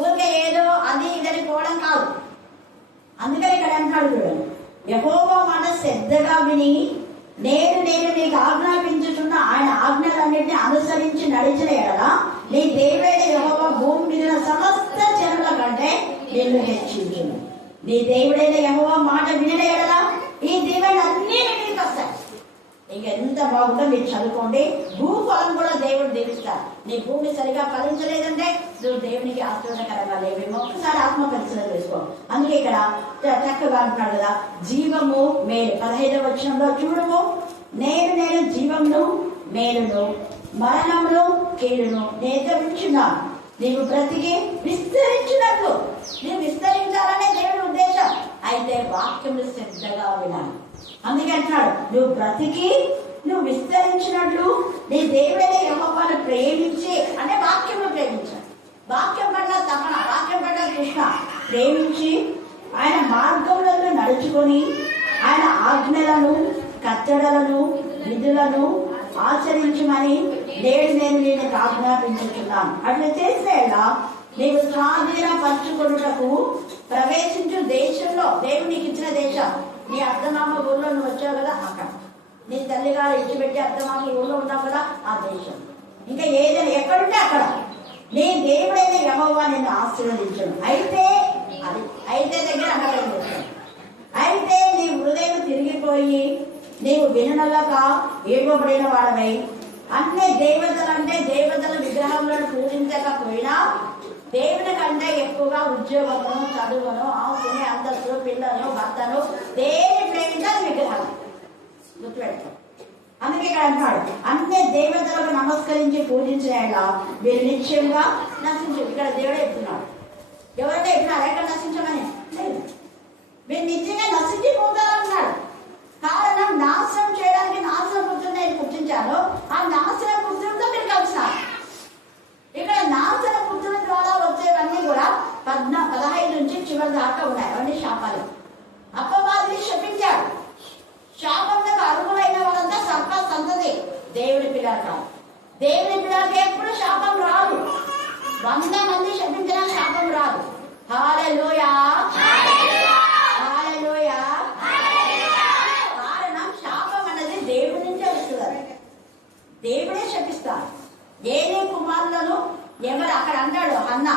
ఊరికే ఏదో అది ఇదని పోవడం కాదు. అందుకని ఇక్కడ అంటాడు చూడండి, యెహోవా మాట శ్రద్ధగా విని నేను నీకు ఆజ్ఞాపించుచున్న ఆయన ఆజ్ఞలన్నింటినీ అనుసరించి నడిచిన ఎడల నీ దేవుడైన యెహోవా భూమి మీద సమస్త జనుల కంటే నిన్ను హెచ్చించును. నీ దేవుడైన యెహోవా మాట వినిన ఎడల ఈ దీవెనలన్నీ నీకు వస్తాయి. ఇంకెంత బాగుందో మీరు చదువుకోండి. భూఫలం కూడా దేవుడు దీవిస్తారు. నీ భూమి సరిగా ఫలించలేదంటే నువ్వు దేవునికి ఆశీర్వాదకరంగా లేవేమో. ఒకసారి ఆత్మ పరిశీలన చేసుకో. అందుకే ఇక్కడ చక్కగా అంటున్నాడు కదా, జీవము మేలు. 15వ వచనంలో చూడము, నేను జీవమును మేలును మరణమును కీడును నేర్చున్నాను. నీవు బ్రతికి విస్తరించినట్లు. నీవు విస్తరించాలనే దేవుడి ఉద్దేశం. అయితే వాక్యములు శ్రద్ధగా వినాలి. అందుకే అంటున్నాడు, నువ్వు బ్రతికి నువ్వు విస్తరించినట్లు నీ దేవుడైన యెహోవాను ప్రేమించి, అంటే వాక్యమును ప్రేమించాలి. వాక్యం పట్ల తపన, వాక్యం పట్ల కృష్ణ ప్రేమించి ఆయన మార్గములను నడుచుకొని ఆయన ఆజ్ఞలను కట్టడలను విధులను ఆచరించమని నేను నిన్ను ఆజ్ఞాపించుతున్నాను. అట్లా చేసేలా నీవు స్వాధీనపరచుకొనుటకు ప్రవేశించు దేశంలో, దేవునికి ఇచ్చిన దేశం. నీ అర్థమామ ఊళ్ళో నువ్వు వచ్చావు కదా, అక్కడ నీ తల్లిగారు ఇచ్చిపెట్టి అర్థమామ ఊళ్ళో ఉన్నావు కదా, ఆ దేశం. ఇంకా ఏదైనా ఎక్కడుంటే అక్కడ నీ దేవుడైన యెహోవా నిన్ను ఆశీర్వదించను. అయితే దగ్గర అక్కడ అయితే నీ హృదయం తిరిగిపోయి నీవు విననలక ఏర్పబడిన వాడవై అన్ని దేవతలంటే దేవతల విగ్రహములను పూజించకపోయినా దేవుని కంటే ఎక్కువగా ఉద్యోగమును, చదువును, ఆస్తుని, అంతస్తు, పిల్లలను, భర్తను దేని ప్రేమించాలి విగ్రహాలు గుర్తుపెడతాం. అందుకే ఇక్కడ అంటాడు, అన్ని దేవతలకు నమస్కరించి పూజించిన మీరు నిశ్చయంగా నశించు. ఇక్కడ దేవుడే చెప్తున్నాడు. ఎవరైనా ఎప్పుడు ఎక్కడ నశించమని లేదు, మీరు నిజంగా నశించిపోతారన్నాడు. కారణం నాశనం చేయడానికి నాశనం పుత్రుని నేను పుట్టించాను. ఆ నాశన పుత్రుడితో మీరు కలిసినారు. ఇక్కడ నాశన పుత్రుల ద్వారా వచ్చేవన్నీ కూడా 15 నుంచి చివరి దాకా ఉన్నాయి. అవన్నీ శాపాలు. అపవాదిని శపించాడు. శాపంలో అర్హులైన వాళ్ళంతా సర్ప సంతతి. దేవుడి పిల్లలు కాదు. దేవుడి పిల్లలకి ఎప్పుడు శాపం రాదు. 100 మంది శపించినా శాపం రాదు. హల్లెలూయా, హల్లెలూయా. కారణం శాపం అనేది దేవుడి నుంచే వస్తుంది. దేవుడే శపిస్తాడు. ఏలీ కుమారులను ఎవరు అక్కడ అంటాడు, అన్న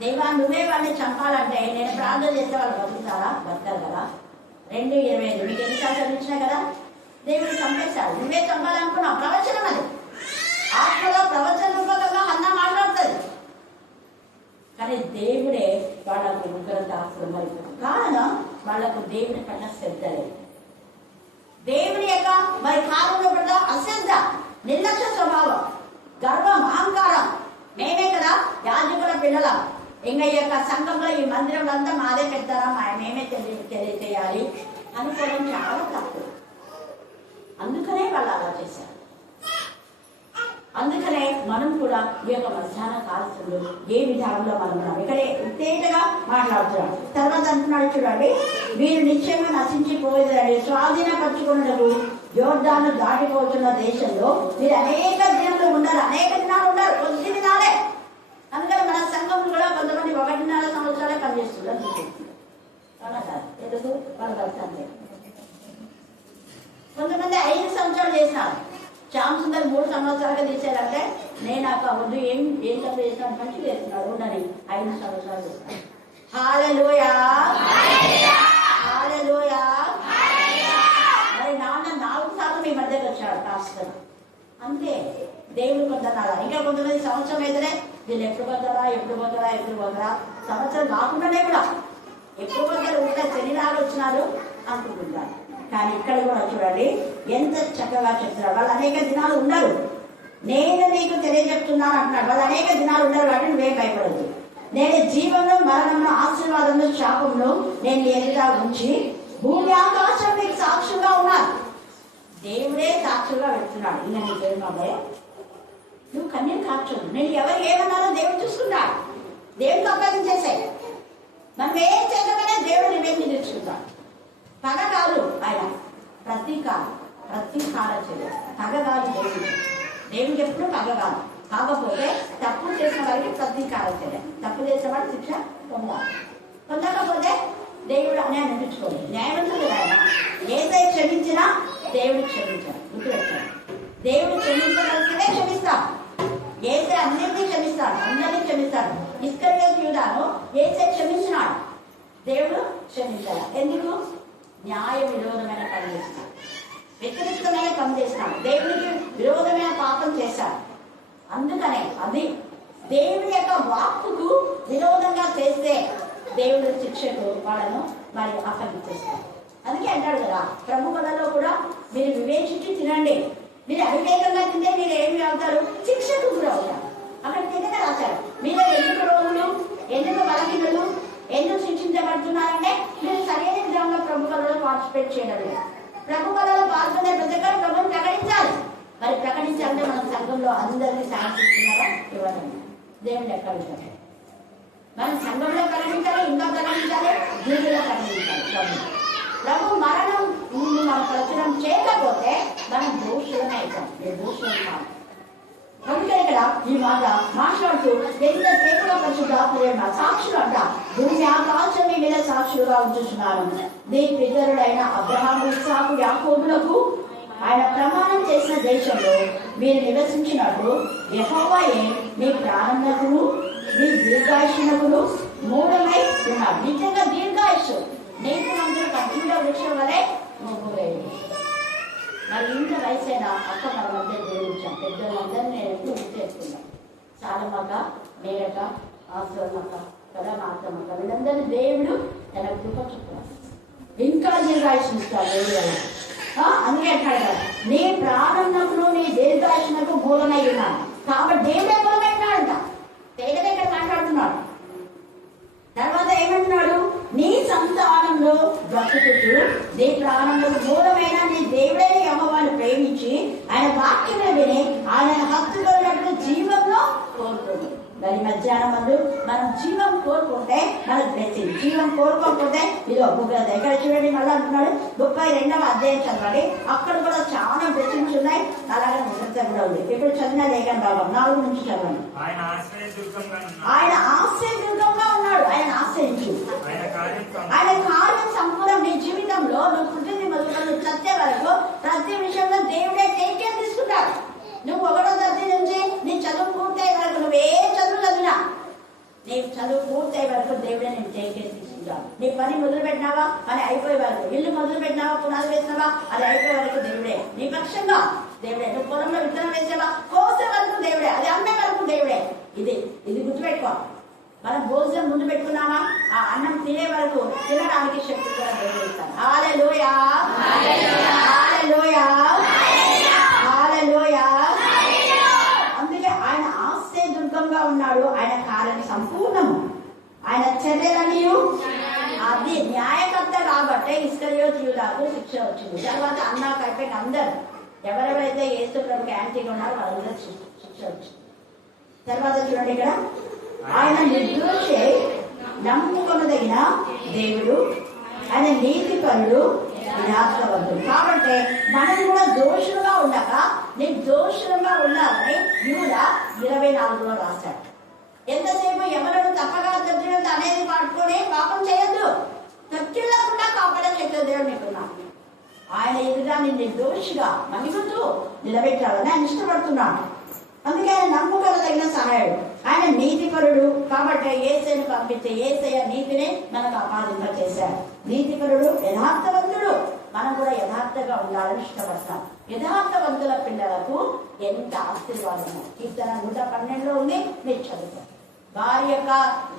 దేవా నువ్వే వాళ్ళని చంపాలంటే నేను ప్రార్థన చేస్తే వాళ్ళు బతుకుతారా? బతకాలి కదా. 2:25 మీకు ఎన్నిసార్లు చదివించినా కదా. దేవుడు చంపేశాడు. నువ్వే చంపాలనుకున్నావు. ప్రవచనం అది. ఆత్మలో ప్రవచన రూపకంగా అన్న మాట్లాడుతుంది. కానీ దేవుడే వాళ్ళకు ఉగ్రత ఆశ్రమైపోతుంది. కారణం వాళ్లకు దేవుని పట్ల శ్రద్ధ లేదు. దేవుని యొక్క మరి కాలంలో పడ్డ అశ్రద్ధ, నిర్లక్ష్య స్వభావం, గర్వం, అహంకారం. మేమే కదా యాజకుల పిల్లల. ఇంకా ఈ యొక్క సంఘంలో ఈ మందిరంలో అంతా మాదే పెడతారా, మేమే తెలియచేయాలి అనుకోవడం చాలా తప్పు. అందుకనే వాళ్ళు అలా చేశారు. అందుకనే మనం కూడా ఈ యొక్క మధ్యాహ్న కాలంలో ఏ విధానంలో మనం ఇక్కడే తేటగా మాట్లాడుతున్నాం. తర్వాత అంటున్నాడు చూడండి, వీరు నిశ్చయంగా నశించిపోయేదని స్వాధీనపరచుకున్నకు యోర్దాను దాటిపోతున్న దేశంలో మీరు అనేక దినాలు ఉన్నారు. అనేక దినాలు ఉన్నారు, కొద్ది దినాలే. అందుకని మన సంఘం కూడా కొంతమంది 1.5 సంవత్సరాలే పనిచేస్తున్నారు. ఎందుకు వాళ్ళ అంతే. కొంతమంది 5 సంవత్సరాలు చేసినారు. శ్యామ్ సుందర్ 3 సంవత్సరాలుగా తీసేయాలంటే నేను అక్క వద్దు ఏం చదువు చేసినాడు, మంచి చేస్తున్నాడు ఉండని 5 సంవత్సరాలు చేస్తాను. హల్లెలూయా, హల్లెలూయా. మరి నాన్న 4 సార్లు మీ మధ్యకి వచ్చాడు పాస్టర్. అంతే. దేవుడు కొంటున్నారా. ఇంకా కొంతమంది సంవత్సరం అయితేనే వీళ్ళు ఎప్పుడు పోతారా సంవత్సరం కాకుండానే కూడా ఎప్పుడు పోతారు ఉంటే శనిరాలు వచ్చినారు అనుకుంటున్నారు. కానీ ఇక్కడ కూడా చూడండి ఎంత చక్కగా చెప్తున్నారు. వాళ్ళు అనేక దినాలు ఉండరు. నేను నీకు తెలియజెప్తున్నాను అంటున్నాడు. వాళ్ళు అనేక దినాలు ఉండరు కాబట్టి నువ్వేం భయపడదు. నేను జీవనం, మరణంలో, ఆశీర్వాదంలో, శాపంలో నేను ఎదురుగా ఉంచి భూమి ఆకాశం మీకు సాక్షులుగా ఉన్నారు. దేవుడే సాక్షులుగా పెడుతున్నాడు. ఇంకా నీ దేవుడు నువ్వు కన్యం కాచదు. నేను ఎవరు ఏమన్నారో దేవుడు చూసుకున్నాడు. దేవుడికి అప్పగించేసాయి. మనం ఏం చేయకపోయినా దేవుడు నివేదిక తెచ్చుకుంటాడు. పగ కాదు ఆయన, ప్రతీకార చర్య. పగ కాదు దేవుడికి ఎప్పుడు పగ కాదు. కాకపోతే తప్పు చేసిన వారికి ప్రతీకార చర్య. తప్పు చేసిన వాడు శిక్ష పొందకపోతే దేవుడు అన్యాయం అనిపించుకోలేదు. న్యాయవంతుడు ఆయన. ఏదైతే క్షమించినా దేవుడు క్షమించాడు. గుర్తుపెట్టాడు. దేవుడు క్షమించవలసినే క్షమిస్తాడు. ఏసే అన్నింటినీ క్షమిస్తాడు. అందరినీ క్షమిస్తాడు. ఇస్కరియోతు యూదాను ఏసే క్షమించినాడు. దేవుడు క్షమించాడు. ఎందుకు? న్యాయ విరోధమైన పని చేస్తున్నాడు. వ్యతిరేకమైన పని చేస్తాడు, దేవునికి విరోధమైన పాపం చేశాడు. అందుకనే అది దేవుని యొక్క వాక్కుకు విరోధంగా చేస్తే దేవుడు శిక్షకు వాళ్ళను మరి అప్పగించేస్తారు. అందుకే అంటాడు కదా, ప్రభు బలలో కూడా మీరు వివేచించి తినండి, మీరు అవివేకంగా తింటే మీరు ఏమి అవుతారు, శిక్షకు గురవుతారు. అక్కడ కిందనే రాశారు, మీరు ఎందుకు రోగులు, ఎందుకు బలహీనులు, ఎందుకు శిక్షించబడుతున్నారంటే మీరు సరైన విధంగా ప్రభు బలలో పార్టిసిపేట్ చేయడం లేదు. ప్రభు బలలో పాల్గొనే ప్రతి ఒక్కరు ప్రభుని ప్రకటించాలి. మరి ప్రకటించాలంటే మన సంఘంలో అందరినీ సాధిస్తున్నారా ఇవ్వడం దేవుడు ఎక్కడ ఉంటాడు. మనం సంఘంలో ప్రకటించాలి, ఇంకా ప్రకటించాలి, దీనిలో ప్రకటించాలి. ప్రభు మరణం మనం ప్రచురం చేయకపోతే మనం దోషులమే అవుతాం, నిర్దోషులం కాదు. అందుకే ఇక్కడ ఈ మాట మాట్లాడుతూ ఎంత సేపుగా పరిశుద్ధ సాక్షులు అంట, భూమి ఆకాశం మీ మీద సాక్షులుగా ఉంచుతున్నాను. నీ పితరుడైన అబ్రహాము, ఇస్సాకు, యాకోబులకు ఆయన ప్రమాణం చేసిన దేశంలో మీరు నివసించినట్టు యెహోవాయే మీ ప్రాణమునకును మీ దీర్ఘాయుష్నకును మూఢమై ఉన్నారు. నిజంగా దీర్ఘాయుష్ నీతిమంతులు కఠిన వృక్షం వలె మొగ్గులేదు. మరి ఇంత వయసైన అక్క మన మధ్య దేవుడిచ్చాం. పెద్దలందరినీ నేను ఎప్పుడు గుర్తు చేసుకున్నాను. సాలమక్క, మేరక, ఆశ్రమక్క కదా, మాతమ్మక్క, వీళ్ళందరినీ దేవుడు తన కృప చూపుతాడు. ఇంకా దీర్ఘాయుష్ను ఇస్తాడు దేవుడు వల్ల. అందుకే అంటాడు కదా, నీ ప్రాణమునకును నీ దీర్ఘాయుష్నకు మూలమై ఉన్నాను. కాబట్టి దేవుడే మూలమైనాడంట. దేవుడే ఇక్కడ మాట్లాడుతున్నాడు. తర్వాత ఏమంటున్నాడు, నీ సంతానంలో బ్రతుకుతూ నీ ప్రాణంలో మూలమైన నీ దేవుడైన యెహోవాను ప్రేమించి ఆయన వాక్యమే విని ఆయన హత్తుకున్నట్లు జీవంలో కోరుకోండి. మరి మధ్యాహ్నం ముందు మనం జీవం కోరుకుంటే మనకు బ్లెస్సింగ్, జీవం కోరుకోకపోతే ఇదో దగ్గర చూడండి. మళ్ళీ అంటున్నాడు 32వ అధ్యాయం చదవండి, అక్కడ కూడా చాలా బ్లెస్సింగ్స్ ఉన్నాయి. అలాగే ముద్రత కూడా ఉంది. ఇప్పుడు చదివిన లేఖన భాగం 4 నుంచి చదవండి. ఆయన ఆశ్రయదుర్గంగా ఉన్నాడు, ఆయన ఆశ్రయించు, ఆయన కార్యం సంపూర్ణం. నీ జీవితంలో నువ్వు పుట్టింది మొదలు నువ్వు చచ్చే వరకు ప్రతి విషయంలో దేవుడే టేక్ కేర్ తీసుకుంటాడు. నువ్వు 1వ తరగతి నుంచి నీ చదువు పూర్తయ్యే వరకు, నువ్వు ఏ చదువు చదివినా నీ చదువు పూర్తయ్యే వరకు దేవుడే నేను టేక్ కేర్ తీసుకుంటాను. నీ పని మొదలు పెట్టినావా, పని అయిపోయే వరకు, ఇల్లు మొదలు పెట్టినావా, పునాది వేసినావా, అది అయిపోయే వరకు దేవుడే నీ పక్షంగా. దేవుడే నువ్వు పొలంలో విత్తనం వేసావా, కోసే వరకు దేవుడే, అది అమ్మే వరకు దేవుడే. ఇది గుర్తుపెట్టుకో. మనం భోజనం ముందు పెట్టుకున్నామా, ఆ అన్నం తినే వరకు తినడానికి శక్తి కూడా దేవుడు ఇస్తాడు. హల్లెలూయా, హల్లెలూయా, హల్లెలూయా. అందుకే ఆయన ఆశ్రయదుర్గంగా ఉన్నాడు, ఆయన కార్యం సంపూర్ణము, ఆయన చర్యలన్నీ. అది న్యాయకర్త కాబట్టే ఇస్కరియోతు యూదాకు శిక్ష వచ్చింది. తర్వాత అన్నాక అయిపోయిన అందరు ఎవరెవరైతే యేసు ప్రభుకి యాంటీగా ఉన్నారో వాళ్ళందరూ శిక్ష వచ్చింది. తర్వాత చూడండి ఇక్కడ, ఆయన నిర్దోషి, నమ్ముకొనదగిన దేవుడు, ఆయన నీతిపరుడు, యథార్థవంతుడు. కాబట్టి మనం కూడా దోషులుగా ఉండక నిర్దోషులుగా ఉండాలని యూదా 24లో రాశాడు. ఎంతసేపు ఎవరు తప్పగా తప్పినంత అనేది పట్టుకొని పాపం చేయొద్దు. తప్పిల్లకుండా కాపాడే శక్తి దేవుడు నీకున్నా. ఆయన ఎదుగా నిన్ను నిర్దోషిగా మణిగుతూ నిలబెట్టాలని ఆయన ఇష్టపడుతున్నాడు. అందుకే ఆయన నమ్ముకోదగిన సహాయుడు, ఆయన నీతిపరుడు. కాబట్టి యేసయ్యను పంపిస్తే యేసయ్య నీతిని మనకు ఆపాదింప చేశాడు. నీతిపరుడు, యథార్థవంతుడు. మనం కూడా యథార్థంగా ఉండాలని ఇష్టపడతాం. యథార్థవంతుల పిల్లలకు ఎంత ఆశీర్వాదము. కీర్తన 112లో ఉంది, మీరు చదువుతారు. వారి యొక్క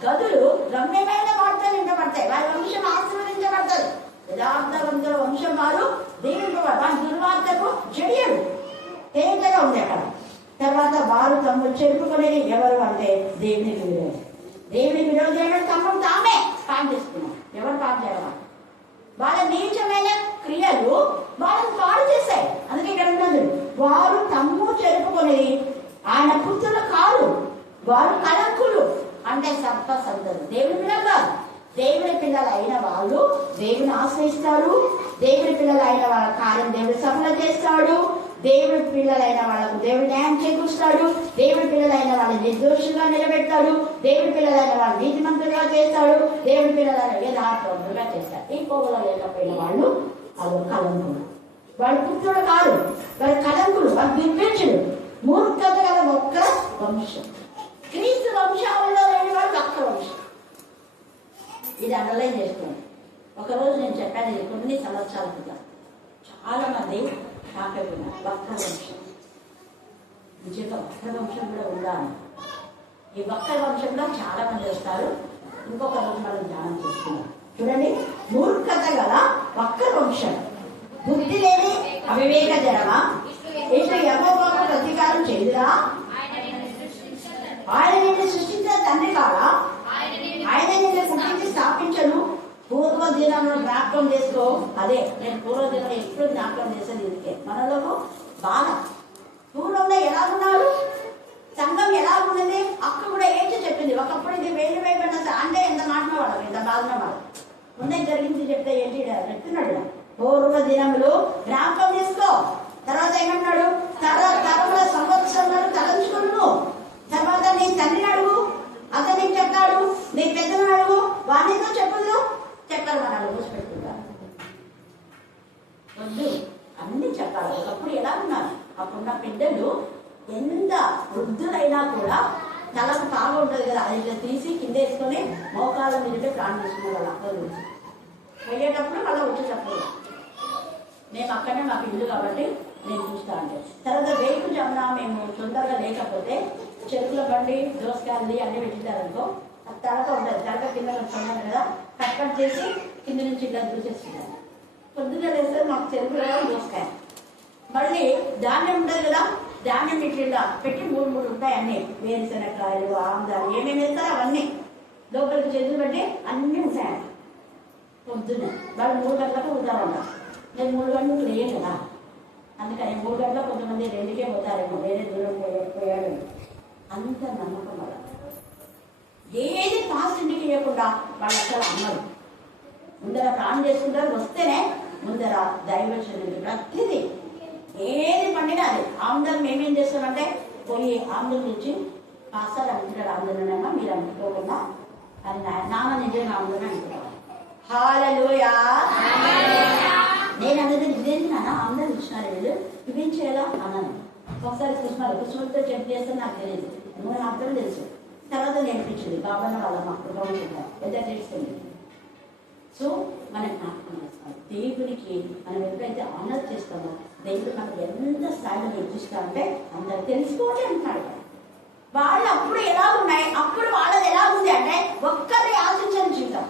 గదులు రమ్యమైన వాటితో నింపబడతాయి, వారి వంశం ఆశీర్వదించబడతారు. యథార్థవంతుల వంశం వారు దీవింపబడతారు. వారి దుర్వార్తకు జడియడు, తేలికగా ఉంది అక్కడ. తర్వాత వారు తమ్ముడు చెరుపుకునేది ఎవరు అంటే దేవునికి విరోధి. దేవునికి విరోధి తమ్ముడు తామే పాపం చేసుకున్నాం. ఎవరు పాపం చేయాలి? వాళ్ళ నీచమైన క్రియలు వాళ్ళని పాడు చేశాయి. అందుకే ఇక్కడ ఉన్నది, వారు తమ్ము చెరుపుకునేది ఆయన పుత్రులు కాదు, వారు కళంకులు అంటే సర్ప సంతలు. దేవుని పిల్లలు కాదు. దేవుని పిల్లలు అయిన వాళ్ళు దేవుని ఆశ్రయిస్తారు. దేవుని పిల్లలు అయిన వాళ్ళ కార్యం దేవుడు సఫలం చేస్తాడు. దేవుడి పిల్లలైన వాళ్ళకు దేవుడు న్యాయం చేకూరుస్తాడు. దేవుడి పిల్లలైన వాళ్ళని నిర్దోషులుగా నిలబెడతాడు. దేవుడి పిల్లలైన వాళ్ళు నీతిమంతులుగా చేస్తాడు. దేవుడి పిల్లలైన యథార్థవంతులుగా చేస్తాడు. ఈ పోగలో లేకపోయిన వాళ్ళు అది కలంకులు, వాళ్ళ పుత్రుడు కాదు, వాళ్ళ కలంకులు, వాళ్ళ దుర్భిక్షుడు, మూర్ఖత గల ఒక్క వంశం. క్రీస్తు వంశాలలో లేని వాళ్ళు ఒక్క వంశం. ఇది అండర్లైన్ చేసుకోండి. ఒకరోజు నేను చెప్పాను, ఇది కొన్ని సంవత్సరాల క్రితం చాలా మంది షాక్ అయిపోయినా. వక్ర వంశం, నిజంగా వక్ర వంశం కూడా ఉందా అని. ఈ వక్ర వంశంలో చాలా మంది వస్తారు. ఇంకొక రోజు మనం ధ్యానం చేస్తున్నాం. చూడండి, మూర్ఖత గల వక్ర వంశం, బుద్ధి లేని అవివేక జనమా, ఇటు యెహోవాకు ప్రతీకారం చేయురా. ఆయన నిన్ను సృష్టించిన తండ్రి కాదా? ఆయన నిన్ను పుట్టించి స్థాపించను. పూర్వ దినంలో జ్ఞాపకం చేసుకో. అదే నేను పూర్వ దినం ఎప్పుడు జ్ఞాపకం చేసేది ఇదికే. మనలో బాధ. పూర్వంలో ఎలా ఉన్నారు, సంఘం ఎలా ఉన్నది, అక్క కూడా ఏంటి చెప్పింది. ఒకప్పుడు ఇది వేలు వేయబడిన అంటే ఎంత మాట్లాడవాడు, ఎంత బాధనవాడు. ముందే జరిగింది చెప్తే ఏంటి చెప్తున్నాడు. పూర్వ దినములు జ్ఞాపకం చేసుకో. తర్వాత ఏమన్నాడు, తరముల సంవత్సరాలు తలంచుకును. తర్వాత నీ తండ్రిని అడుగు, అతను నీకు చెప్తాడు. నీ పెద్దను అడుగు, వాణితో చెప్పులు చెప్పారు. మన మూసిపెట్టుకుంటారు. వద్దు, అన్ని చెప్పాలి. ఒకప్పుడు ఎలా ఉన్నారు, అప్పుడున్న పెద్దలు ఎంత వృద్ధులైనా కూడా తలకు తాగు ఉంటుంది కదా, అది తీసి కింద వేసుకొని మోకాళ్ళ మీదకే ప్రాణం చేసుకునే వాళ్ళు. అక్కడ నుంచి వెళ్ళేటప్పుడు మళ్ళీ వచ్చేటప్పుడు మేము అక్కడనే మాకు ఇల్లు కాబట్టి నేను చూస్తా అంటే. తర్వాత వేకు జమున మేము తొందరగా లేకపోతే చెరుకుల బండి, దోసకాయలు అన్నీ పెట్టింటారనుకో, తడక ఉంటుంది. తడక కింద కొన్నాను కదా, కట్ చేసి కింద నుంచి ఇలా చూసేస్తున్నాను. పొద్దున్న వేస్తే మాకు చెరుకుల దోసకాయ. మళ్ళీ ధాన్యం ఉంటుంది కదా, ధాన్యం ఇట్లా పెట్టి మూడు ఉంటాయి అన్నీ. వేరుశనక్కాయలు, ఆముదాలు ఏమేమి వేస్తారో అవన్నీ లోపలికి చేతులు పెట్టి అన్నీ ఉంటాయి. పొద్దున్నే వాళ్ళు 3 గంటలకు ఉంటారంట. నేను 3 గంటలకు లేను కదా, అందుకని 3 గంటలకు కొంతమంది 2కే పోతారేమో, వేరే దూరం పోయాడు. అంత నమ్మకం వల్ల ఏది ఫాస్ట్ ఇంటికి ఇవ్వకుండా వాళ్ళు అసలు అమ్మరు. ముందర ప్రాణం చేసుకుంటారు. వస్తేనే ముందర దైవచనుడు ప్రతిదీ ఏది పండినా అది. ఆముదం మేమేం చేస్తామంటే పోయి ఆముదం నుంచి పాసాలు అమ్ముతున్నాడు. ఆముదనమ్మా మీరు అమ్ముకోకుండా అది నాన్న నిజంగా ఆముదం అనుకుంటాను. హల్లెలూయా. నేను అన్నది ఇదేంటి నాన్న ఆముదం ఇచ్చినారు వీళ్ళు, ఇవేం చేయాలా అన్నాను. ఒకసారి కుసుమతో చెప్పి చేస్తే నాకు తెలియదు, నువ్వు నాకు తెలుసు. తర్వాత నేర్పించింది బాబాన్న వాళ్ళ మా కుటుంబం ఎంత తెలుస్తుంది. సో మనం జ్ఞాపకం చేస్తాం. దేవునికి మనం ఎప్పుడైతే ఆనర్ చేస్తామో దేవుడు మనకు ఎంత స్థాయిలో నిర్దిస్తా అంటే అందరు తెలుసుకోండి అంటున్నాడు. వాళ్ళు అప్పుడు ఎలా ఉన్నాయి, అప్పుడు వాళ్ళది ఎలా ఉంది అంటే ఒక్కరిని ఆశించని జీవితం.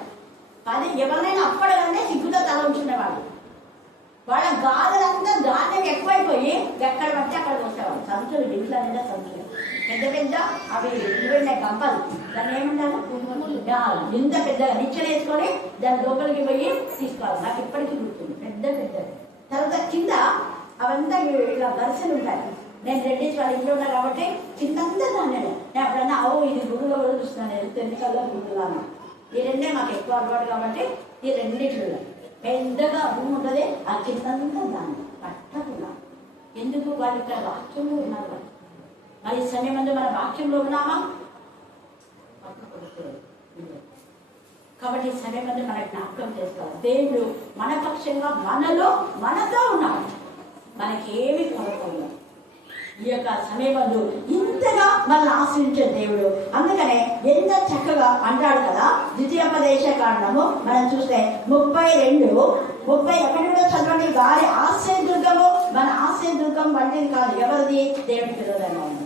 అది ఎవరినైనా అప్పటికంటే సిగ్గుతో తల ఉంచుకునేవాళ్ళు. వాళ్ళ గాథలంతా ధాన్యం ఎక్కువైపోయి ఎక్కడ పడితే అక్కడ వచ్చేవాళ్ళు. సంచులు, ఇంట్లో నిండా సంచులు, పెద్ద పెద్ద అవి ఇవన్నీ గంపలు, దాన్ని ఏమంటారు, ఇంత పెద్దగా నిచ్చెన వేసుకొని దాని లోపలికి పోయి తీసుకోవాలి. నాకు ఇప్పటికీ గుర్తుంది, పెద్ద పెద్దది. తర్వాత కింద అవంతా ఇలా వరుసలు ఉంటాయి. నేను రెడ్డిస్ వాళ్ళ ఇంట్లో ఉన్నా కాబట్టి కిందంతా ధాన్యం. నేను ఎప్పుడన్నా ఇది గుడిలో కూడా చూస్తున్నాను, నేను తెన్నికల్లో గుడిలాను. ఈ రెండే మాకు ఎక్కువ అలవాటు కాబట్టి ఈ రెండిట్లో పెద్దగా రూమ్ ఉంటుంది. ఆ కిందంతా ధాన్యం పట్టకుండా. ఎందుకు వాళ్ళు ఇక్కడ వాక్యంలో ఉన్నారు. మరి సమయం ముందు మన వాక్యంలో ఉన్నామా? కాబట్టి సమయం ముందు మన జ్ఞాపకం చేసుకోవాలి. దేవుడు మన పక్షంగా మనతో ఉన్నాడు. మనకేమి కొరత ఉండదు. ఈ యొక్క సమయమందు ఇంతగా మనల్ని ఆశ్రయించే దేవుడు. అందుకనే ఎంత చక్కగా అంటాడు కదా, ద్వితీయోపదేశ కాండము మనం చూస్తే 32:30 ఎక్కడి కూడా చదవండి. వారి ఆశ్రయదుర్గము మన ఆశ్రయదుర్గం వంటిది కాదు, ఎవరిది? దేవుడి పిల్లలుగా ఉంది.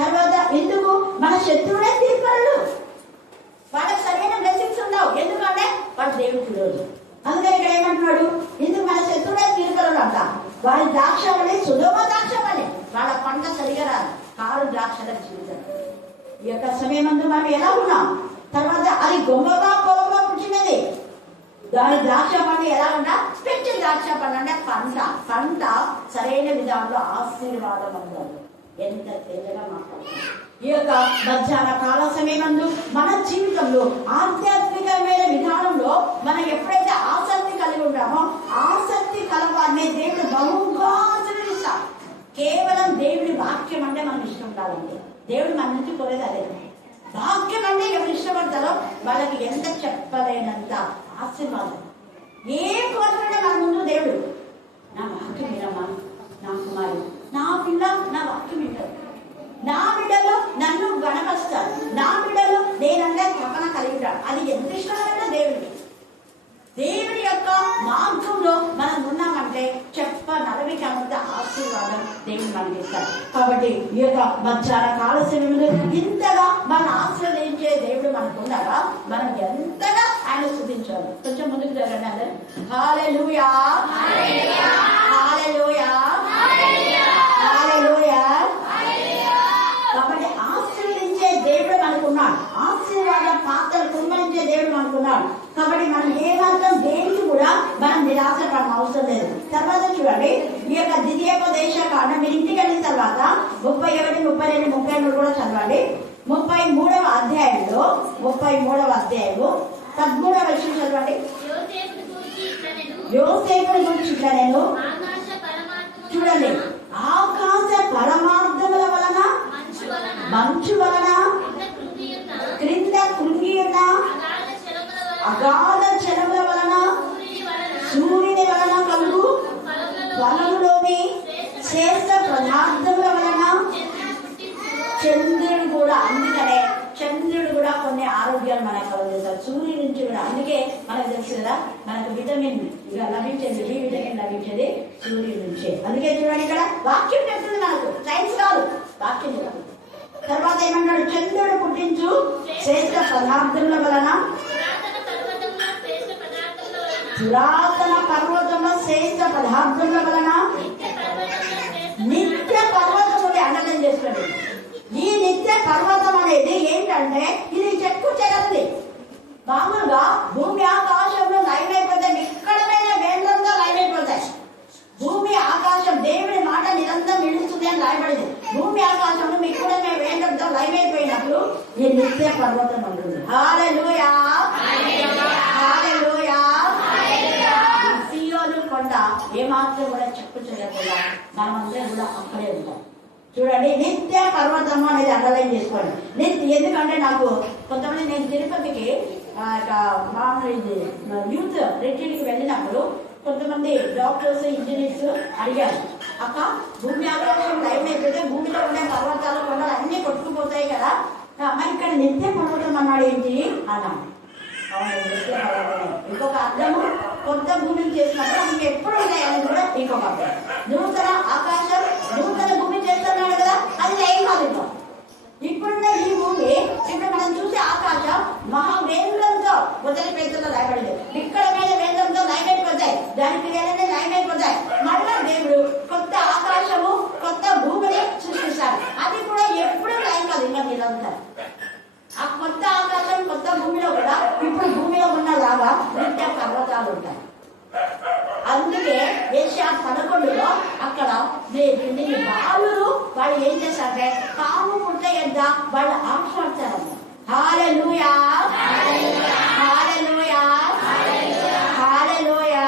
తర్వాత ఎందుకు మన శత్రువులే తీర్పరులు, వాళ్ళకి సరైన బ్లెస్సింగ్స్ ఉండవు. ఎందుకంటే వాడు దేవుడి పిల్లలు. అందుకని ఇక్కడ ఏమంటున్నాడు, ఎందుకు మన శత్రువులే తీర్పరులు అంట. వారి ద్రాక్ష వల్లే సుధోమ ద్రాక్ష వల్లే వాళ్ళ పంట సరిగా రాదు, కారు ద్రాక్షల జీవితం. ఈ యొక్క సమయమందు మనం ఎలా ఉన్నాం? తర్వాత అది గొంగగా పొలంలో పుట్టినది. దాని ద్రాక్ష పండు ఎలా ఉంటా? పెంచే ద్రాక్ష పండు అంటే పంట సరైన విధానంలో ఆశీర్వాదం అంటారు. ఎంత తేజగా మాట్లాడుతున్నాం. ఈ యొక్క మధ్యాహ్న కాల సమయమందు మన జీవితంలో ఆధ్యాత్మికమైన విధానంలో మనం ఎప్పుడైతే ఆసక్తి కలిగి ఉంటామో, ఆసక్తి కలవాన్ని దేవుడు బహుగా ఆశీర్వదిస్తాడు. కేవలం దేవుడి వాక్యం అంటే మనకు ఇష్టం ఉండాలండి. దేవుడు మన నుంచి కోరేది అదే. వాక్యం అంటే ఎవరు ఇష్టపడతారో వాళ్ళకి ఎంత చెప్పలేనంత ఆశీర్వాదం. ఏ కోరుకుంటే మన ముందు దేవుడు నా వాక్యం వినమ్మా, నా కుమారు, నా పిల్ల నా వాక్యం వింటారు, నా బిడ్డలు నన్ను గణపరుస్తారు, నా బిడ్డలు నేనంటే తపన కలిగి ఉంటాడు. అది ఎంత ఇష్టమైన దేవుడికి. దేవుడి యొక్క మార్గంలో మనం ఉన్నామంటే చెప్పనలవికంత దేవుడు మనకి ఇస్తాడు. కాబట్టి ఈ యొక్క మధ్యాహ్న కాల సమయంలో ఇంతగా మన ఆశ్రయించే దేవుడు మనకు ఉన్నారా, మనం ఎంతగా ఆయన స్తుతించాలి. కొంచెం ముందుకు జరగండి అందరూ. హల్లెలూయా, హల్లెలూయా, హల్లెలూయా. కాబట్టి ఆశీర్వదించే దేవుడు మనకున్నాడు, ఆశీర్వాద పాత్రలు కుమ్మరించే దేవుడు మనకున్నాడు. కాబట్టి మనం ఏ మాత్రం దేనికి కూడా మనం నిరాశపడడం అవసరం లేదు. తర్వాత చూడండి, ఈ యొక్క ద్వితీయోపదేశ కాండం మీరు ఇంటికి వెళ్ళిన తర్వాత 31, 32, 33 కూడా చదవండి. 33వ అధ్యాయంలో 33వ అధ్యాయము 13వ వచనం చదవండి. యోసేపుని గురించి ఇట్లా నేను చూడండి, ఆకాశ పరమార్థముల వలన మంచు వలన క్రింద కృంగి ఉన్న అగాధ జలముల వలన సూర్యుని వలన కలుగు ఫలములోని శ్రేష్ఠ పదార్థముల వలన చంద్రుడు కూడా, అందుకనే చంద్రుడు కూడా కొన్ని ఆరోగ్యాలు మనకు కలుగుతారు సూర్యుడి నుంచి కూడా. అందుకే మనకు తెలుసు కదా, మనకు విటమిన్ ఇక లభించేది, ఈ విటమిన్ లభించేది సూర్యుడి నుంచే. అందుకే చూడండి, ఇక్కడ వాక్యం చెప్తుంది మనకు, సైన్స్ కాదు, వాక్యం చెప్తుంది. తర్వాత ఏమన్నాడు, చంద్రుడు పుట్టించు శ్రేష్ఠ పదార్థముల వలన, పురాతన పర్వతంలో శ్రేష్ఠ పదార్థముల వలన, నిత్య పర్వతములు అండలం చేస్తాడు. ఈ నిత్య పర్వతం అనేది ఏంటంటే ఇది చెక్కు చెదరది. మామూలుగా భూమి ఆకాశంలో లైనైపోతాయి, ఎక్కడైనా వేంద్రంగా లైనైపోతాయి. భూమి ఆకాశం దేవుడి మాట నిరంతరం నిలుస్తుంది అని రాయబడింది. భూమి ఆకాశంలో ఎక్కడైనా వేంద్రంతో లైనైపోయినప్పుడు ఈ నిత్య పర్వతం ఉంటుంది. హల్లెలూయా, హల్లెలూయా. సియోను కొండ ఏమాత్రం కూడా చెక్కు చేయకుండా మనమందరం కూడా అక్కడే ఉంటాం. చూడండి, నిత్య పర్వతము అనేది అండర్లైన్ చేసుకోండి. ఎందుకంటే నాకు కొంతమంది, నేను తిరుపతికి మామూలు యూత్ రిట్రీట్కి వెళ్ళినప్పుడు కొంతమంది డాక్టర్స్, ఇంజనీర్స్ అడిగారు, అక్క భూమి ఆకాశం టైం అయిపోతే భూమిలో ఉండే పర్వతాలు కొండలు అన్ని కొట్టుకుపోతాయి కదా, మరి ఇక్కడ నిత్య పర్వతం అన్నాడు ఏంటి అన్నాడు. ఇంకొక అర్థము, కొత్త భూమిని చేసినప్పుడు మనకి ఎప్పుడు ఉంటాయని కూడా ఇంకొక అర్థం. నూతన ఆకాశం, నూతన భూమి చేస్తున్నాడు కదా, అది ఏం కాదు. ఇప్పుడున్న ఈ భూమి, ఇప్పుడు మనం చూసే ఆకాశం మహావేంద్రంతో మొదటి పేదల్లో రాయబడింది. ఇక్కడ మీద వేంద్రంతో లైన్ అయిపోతాయి, దానికి వేరే లైన్ అయిపోతాయి. మళ్ళా దేవుడు కొత్త ఆకాశము, కొత్త భూమిని సృష్టిస్తాడు. అది కూడా ఎప్పుడు లైన్ కాదు, ఇంకా నిరంతరం. ఆ కొత్త ఆకాశం, కొత్త భూమిలో కూడా ఇప్పుడు భూమిలో ఉన్న లాగా నిత్య పర్వతాలు ఉంటాయి. అందుకే ఏషియా 11లో అక్కడ బాలురు వాళ్ళు ఏం చేశారంటే పాము పుట్ట ఎంత వాళ్ళు ఆశ్వాసారు. హల్లెలూయా, హల్లెలూయా, హల్లెలూయా.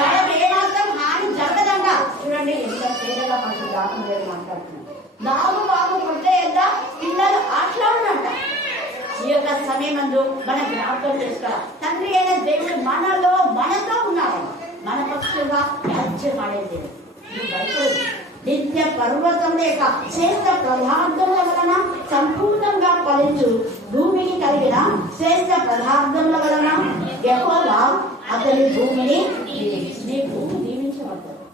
వాళ్ళకి ఏమాత్రం హాని జరగదంట. చూడండి ఎంత తేదగా మనకు దాఖలు మాట్లాడుతున్నాం. నాగు పాము పుట్ట ఎంత పిల్లలు ఆట్లాడునంట. ఈ యొక్క సమయమందు మన జ్ఞాపకం చేసుకోవాలి, తండ్రి అయిన దేవుడు మనలో మనతో ఉన్నాడు. మన పక్షుగా రాజ్యం ఆడే దేవుడు. నిత్య పర్వతం యొక్క శ్రేష్ఠ పదార్థముల వలన సంపూర్ణంగా ఫలించు భూమికి కలిగిన శ్రేష్ఠ పదార్థముల వలన యెహోవా అతని భూమిని, నీ భూమి దీవించబడతాడు.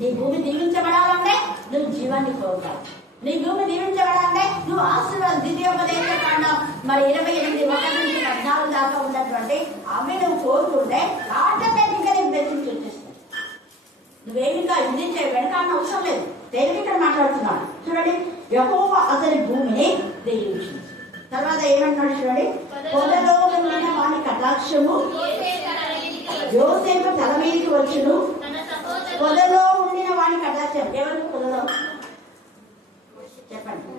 నీ భూమి దీవించబడాలంటే నువ్వు జీవాన్ని కోరుతావు. నీ భూమి దీవించబడాలంటే నువ్వు ఆశీర్వాదం. ద్వితీయోపదేశ కాండం మరి 28:1-14 దాకా ఉన్నటువంటి అవి నువ్వు కోరుకుంటే ఆటోమేటిక్ గా నీకు బెనిఫిట్ వచ్చేస్తాయి. నువ్వేమి ఇంకా ఇది వెనకాల అవసరం లేదు. తెలుగు ఇక్కడ మాట్లాడుతున్నాడు. చూడండి, యెహోవా అతని భూమిని దీవించింది. తర్వాత ఏమంటున్నాడు చూడండి, పొదలో ఉండిన వాని కటాక్షము యోసేపు తల మీదకి వచ్చును. పొదలో ఉండిన వాని కటాక్షం ఎవరు? పొదలో చెప్పండి.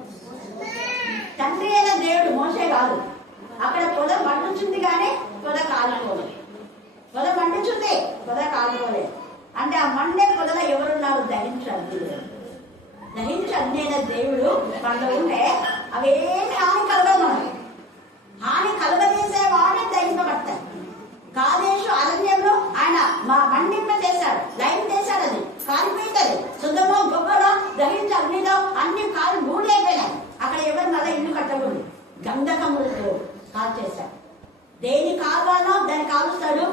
తండ్రి అయిన దేవుడు, మోసే కాదు. అక్కడ పొద మండుచుంది కానీ పొద కాలిపోలేదు. పొద మండుచుంది, పొద కాలిపోలేదు. అంటే ఆ మండే పొదలో ఎవరున్నారు? దహించండి. దహించండి అయిన దేవుడు మనలో ఉంటే అవేమి హాని కలగదు. మనకి హాని కలగజేసే వాడిని దహింపబడతాయి. కాదేశు అరణ్యంలో ఆయన మండింప చేశాడు, లైన్ చేశాడు, అది కాలిపోయింది. శుద్ధమో గొప్పలో దహించి అగ్నిలో అన్ని కాలు మూడైపోయినాయి. అక్కడ ఎవరు మళ్ళీ ఇల్లు కట్టకూడదు, గంధకములతో కాల్ చేశాడు. దేని కావాలో దాన్ని కాలుస్తాడు,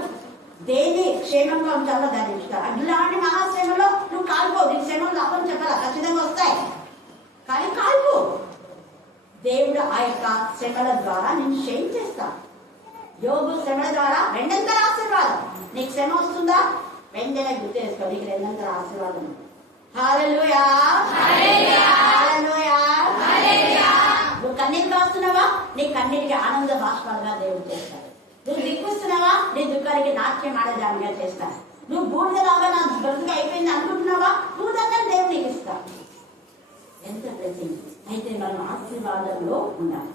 దేని క్షేమంగా ఉంచాలో దాన్ని ఇస్తాడు. అట్లాంటి మహాశ్రమంలో నువ్వు కాలిపోవు. యొక్క శ్రమల ద్వారా నేను షేర్ చేస్తాను. యోగు శ్రమల ద్వారా రెండంతల ఆశీర్వాదం. నీకు శ్రమ వస్తుందా, వెంటనే గుర్తు చేసుకో, నీకు రెండంతల ఆశీర్వాదం. హల్లెలూయా, హల్లెలూయా. నువ్వు కన్నీరు కాస్తున్నావా, నీ కన్నీటికి ఆనంద బాష్పాలుగా దేవుడు చేస్తాడు. నువ్వు దిక్కుస్తున్నావా, నీ దుఃఖానికి నాట్యం ఆడేదానిగా చేస్తాడు. నువ్వు బూడిదలాగా నా బ్రతుకు అయిపోయింది అనుకుంటున్నావా, బూడిదన్నా దేవుడు నీకు ఇస్తాడు. ఎంత బ్లెస్సింగ్. అయితే మనం ఆశీర్వాదంలో ఉండాలి.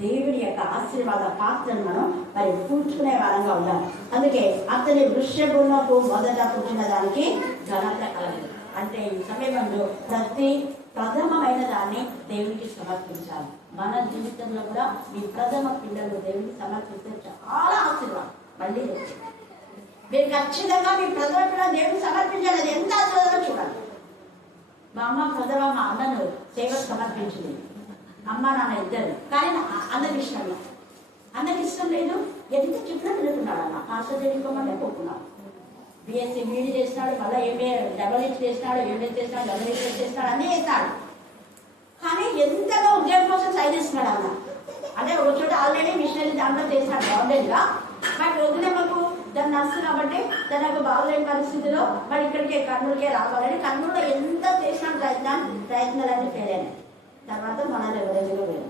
దేవుడి యొక్క ఆశీర్వాద పాత్రను మనం మరి పూడ్చుకునే వారంగా ఉండాలి. అందుకే అతని వృషభునకు మొదట పుట్టిన దానికి ఘనత కలదు. అంటే ఈ సమయంలో ప్రతి ప్రథమమైన దాన్ని దేవునికి సమర్పించాలి. మన జీవితంలో కూడా మీ ప్రథమ పిల్లలు దేవునికి సమర్పిస్తే చాలా ఆశీర్వాదం. మళ్ళీ మీరు ఖచ్చితంగా మీ ప్రథమ పిల్లలు దేవునికి సమర్పించాలి. అది ఎంత ఆశీర్వాదం చూడాలి. మా అమ్మ ప్రథమ మా అన్నను సేవకు సమర్పించింది. అమ్మ నాన్న ఇద్దరు. కానీ అన్నకి ఇష్టం లేదు. అన్నకి ఇష్టం లేదు. ఎంత చెప్పినా తిరుగుతున్నాడు. అన్న పాస్టర్ తెలుసుకోమని ఒప్పుకున్నాడు. బిఎస్సీ బీడీ చేసినాడు, మళ్ళీ ఎంఏ డబల్హెచ్ చేసినాడు, ఎంఏ చేసినాడు, డబల్హెచ్ చేసినాడు, అన్నీ చేస్తాడు. కానీ ఎంతగా ఉద్యోగం కోసం ట్రై చేస్తున్నాడు అన్న. అంటే ఒక చోట ఆల్రెడీ మిషనరీ దాంట్లో చేసినాడు గవర్నమెంట్గా. బట్ వదిలేమకు దాన్ని నర్సు కాబట్టి తనకు బాగలేని పరిస్థితిలో మరి ఇక్కడికే కర్నూలుకే రావాలని కర్నూలులో ఎంత చేసిన ప్రయత్నాలన్నీ ఫెయిల్ అయినాయి. తర్వాత మనల్ని ఎవరైనా పోయాం.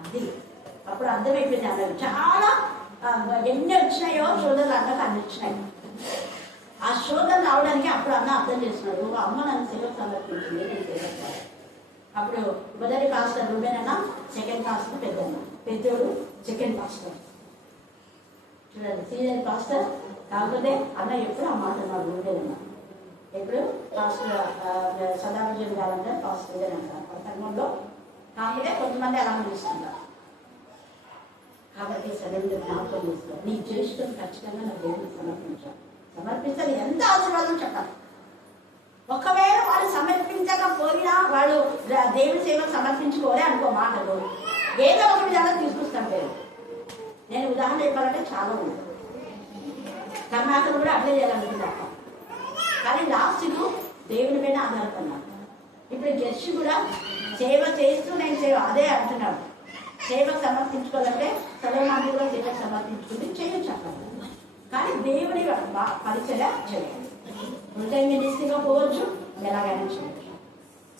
అది అప్పుడు అర్థమైపోయింది అన్నది. చాలా ఎన్ని వచ్చినాయో శోధనలు అన్నకు అన్ని వచ్చినాయి. ఆ శోధన రావడానికి అప్పుడు అన్న అర్థం చేస్తున్నాడు. ఒక అమ్మ నన్ను సేవకు సమర్పించింది, నేను సేవ. అప్పుడు మొదటి పాస్టర్ రూబేనన్న, సెకండ్ పాస్టర్ పెద్దన్న, పెద్దోడు సెకండ్ పాస్టర్. చూడండి, సీనియర్ పాస్టర్. కాకపోతే అన్న ఎప్పుడు ఆ మాట నాకు రూబేనన్న ఎప్పుడు పాస్టర్ సదాభిజన్ కావాలంటే పాస్టర్ అంటారు ఆ సంఘంలో. కాకపోతే కొంతమంది అలా పిలుస్తున్నారు. కాబట్టి సరైన జ్ఞాపకం చేసుకోవాలి. నీ జ్యేష్ఠులు ఖచ్చితంగా నా దేవుడికి సమర్పించాలి. సమర్పిస్తే ఎంత ఆశీర్వాదం చెప్పాలి. ఒకవేళ వాళ్ళు సమర్పించకపోయినా వాళ్ళు దేవుడి సేవకు సమర్పించుకోలే అనుకో మాటలు ఏదో ఒక విధానం తీసుకొస్తాం పేరు. నేను ఉదాహరణ చెప్పాలంటే చాలా ఉంది. కర్ణాటక కూడా అట్లే చేయాలనుకుంటాను. కానీ లాస్ట్కు దేవుని మీద ఆధారపడినాడు. ఇప్పుడు జడ్జి కూడా సేవ చేస్తూ నేను సేవ అదే అంటున్నాడు. సేవకు సమర్పించుకోవాలంటే సలమాన్ని కూడా సేవకు సమర్పించుకుంటే చేయొచ్చు అక్కడ. కానీ దేవుని పరిచయ చేయాలి. ఉంటే మినిస్ట్రీగా పోవచ్చు, ఎలాగైనా చేయవచ్చు.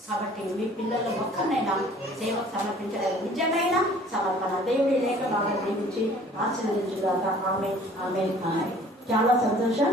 కాబట్టి మీ పిల్లలు ఒక్కనైనా సేవకు సమర్పించలేదు. నిజమైన సమర్పణ దేవుడి లేఖ బాగా దీవించి ఆశీర్వదించుగాక. ఆమె ఆమె ఆమె. చాలా సంతోషం.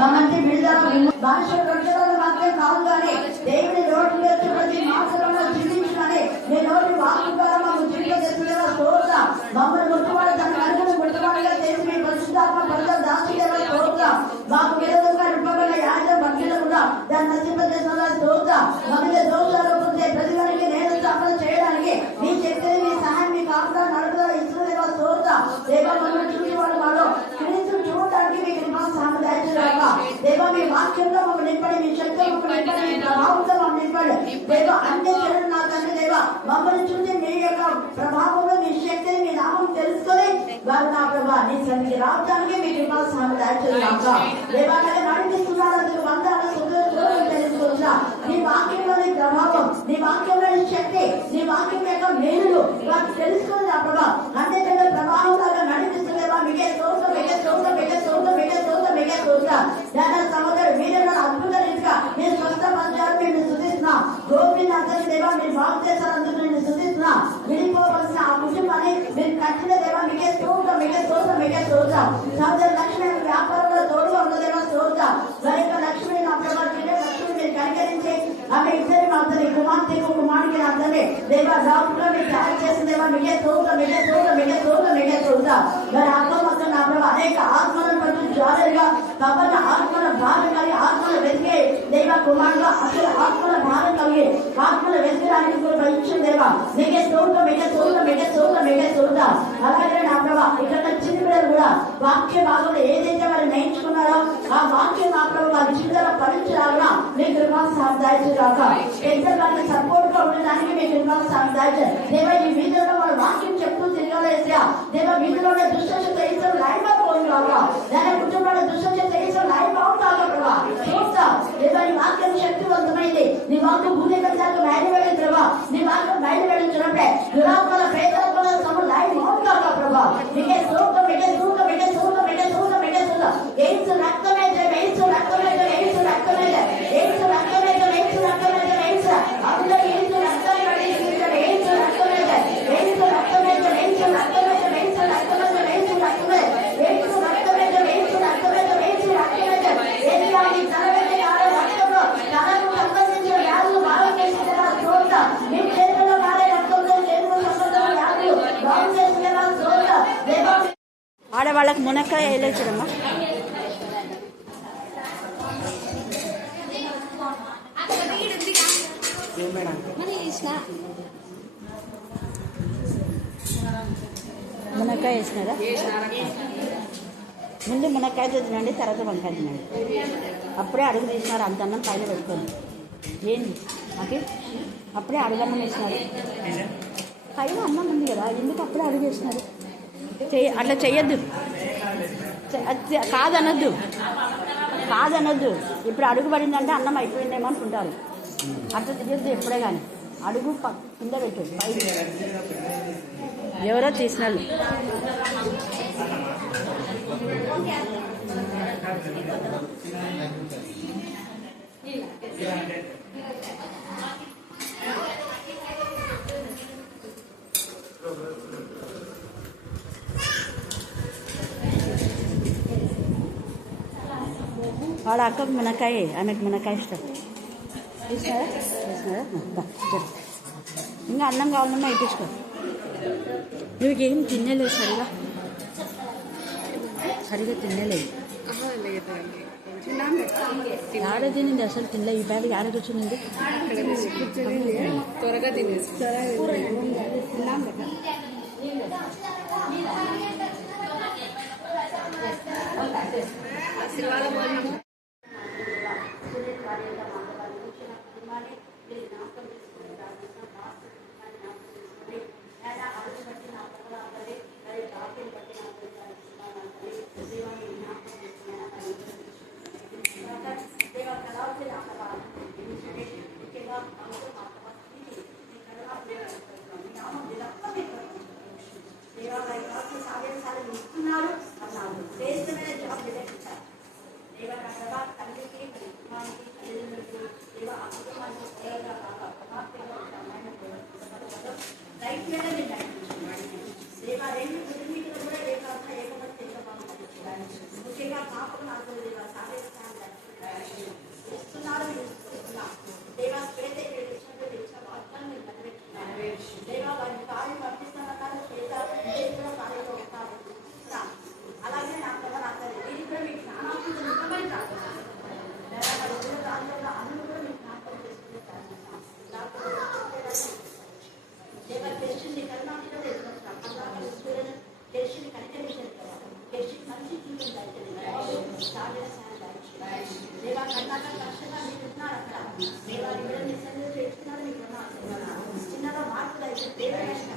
మమ్మల్ని విడుదల మనుష రక్షణ మాత్రమే కాదు కానీ దేవుని నోటి వచ్చి ప్రతి మాత్రంలో జీవించాలని మీ నోటి వాక్కు ద్వారా మాకు జీవితం తెచ్చుకునేలా కోరుతాం. మమ్మల్ని ముట్టుబడి తన కనుగొని ముట్టుబడిగా చేసి మీ పరిశుద్ధాత్మ పరిధి దాచుకునేలా కోరుతాం. మాకు విరోధంగా నింపబడిన యాజ భక్తులు కూడా దాన్ని నశింపజేసేలా కోరుతాం. మమ్మల్ని దోషాలు పొందే ప్రతి వారికి నేను స్థాపన చేయడానికి మీ శక్తిని మీ సహాయం మీ కాపుగా నడుపుదల ఇస్తున్నా కోరుతాం. దేవ మమ్మల్ని చూసి వాళ్ళు వాడు క్రీస్తు చూడటానికి మీకు సహాయం దయచేయాలి. దేవ మీ వాక్యంలో మమ్మల్ని నింపడి, మీ శక్తిలో మమ్మల్ని నింపడి, మీ ప్రభావంతో మమ్మల్ని నింపండి. దేవ అన్ని చెడు నా తండ్రి దేవ మమ్మల్ని చూసి మీ యొక్క ప్రభావంలో మీ శక్తిని మీ నామం తెలుసుకొని వారు నా ప్రభా నీ సన్నిధికి రావడానికి మీకు సహాయం దయచేయాలి. దేవాలయ నడిపిస్తున్నారు. అందుకు వందలు తెలుసుకోవచ్చా నీ వాక్యంలోని ప్రభావం, నీ వాక్యంలోని శక్తి, నీ వాక్యం యొక్క మేలులు వారు తెలుసుకుని నా ప్రభా అన్ని చెడు ప్రభావం లాగా నడిపిస్తుందేవా. మీకే స్తోత్రం, మీకే స్తోత్రం, మీకే స్తోత్రం, మీకే స్తోత్రం, మీకే స్తోత్రం. సహోదరు మీరు అద్భుత రీతిగా మీరు స్వస్థపరిచారు. మీరు స్థుతిస్తున్నా. గోపిని అందరి దేవా మీరు బాగు చేశారందుకు నేను స్థుతిస్తున్నా. విడిపోవలసిన ఆ కుటుంబాన్ని మీరు కట్టిన దేవా మీకే స్తోత్రం, మీకే స్తోత్రం, మీకే స్తోత్రం. సహోదరు లక్ష్మి వ్యాపారంలో తోడుగా ఉన్నదేవా స్తోత్రం. మరి యొక్క లక్ష్మి నా ప్రభావం లక్ష్మి మీరు కనికరించి ఆమె ఇద్దరి అతని కుమార్తెకు కుమారుడికి అందరినీ దేవా డాక్టర్ మీరు తయారు చేసిన దేవా మీకే స్తోత్రం, మీకే స్తోత్రం, మీకే స్తోత్రం, మీకే స్తోత్రం. మరి ఆత్మ నా ప్రభావ అనేక ఆత్మలను పట్టు జారుగా కాబట్టి ఆత్మల భారం కలిగి ఆత్మలు వెతికే దేవ కుమారుడు అసలు ఆత్మల భారం కలిగి ఆత్మలు వెతకడానికి కూడా పరీక్ష దేవా మీకే స్తోత్రం, మీకే స్తోత్రం, మీకే స్తోత్రం, మీకే స్తోత్రం. అలాగే నా ప్రభావ ఇక్కడ చిన్న పిల్లలు కూడా వాక్య భాగంలో ఏదైతే వారు నేర్చుకున్నారో ఆ వాక్యం నా ప్రభావ వారి జీవితంలో ఫలించాలన్నా మీ కృపా సహాయం రాక పెద్ద వారికి సపోర్ట్ గా ఉండడానికి మీ కృపా సహాయం దేవ. ఈ వీధిలో వాళ్ళ వాక్యం చెప్తూ తిరగలేసా దేవ. వీధిలోనే దుష్టశక్తి వేసిన లైవ్ పోయింది కాక దాని కుటుంబంలో దుష్టశక్తి వేసిన లైవ్ అవుతాగా ప్రభా చూస్తా దేవ. నీ వాక్యం శక్తివంతమైంది. నీ వాక్యం భూమి కట్టాక బయటపడే ప్రభా నీ వాక్యం బయట మునక్కాయ వేయలేచ్చమ్మా. మునక్కాయ వేసినారా? ముందు మునక్కాయతో తినండి, తర్వాత వంకాయ తినండి. అప్పుడే అడుగు తీసినారు, అంత అన్నం పైన పెట్టుకోండి. ఏంది ఓకే, అప్పుడే అడుగన్నం వేసినారు. పైన అన్నం ఉంది కదా, ఎందుకు అప్పుడే అడుగు వేసినారు? అట్లా చెయ్యొద్దు, కాదనొద్దు. ఇప్పుడు అడుగు పడిందంటే అన్నం అయిపోయిందేమో అనుకుంటారు. అట్లా తీయొద్దు ఎప్పుడే కానీ. అడుగు కింద పెట్టు, పైకి ఎవరో తీసినారు. వాడు అక్కకు మునక్కాయ, ఆమెకు మునక్కాయ ఇష్టం. వేసినారా? ఇంకా అన్నం కావాలన్నా ఇప్పించుకో. నువ్వేం తినలేదు, సరిగా తినలేదు. ఆడ తినింది అసలు తినలే. ఈ బ్యాగ్ ఆడకి వచ్చింది త్వరగా తినేసి చిన్నగా మార్పులు అయితే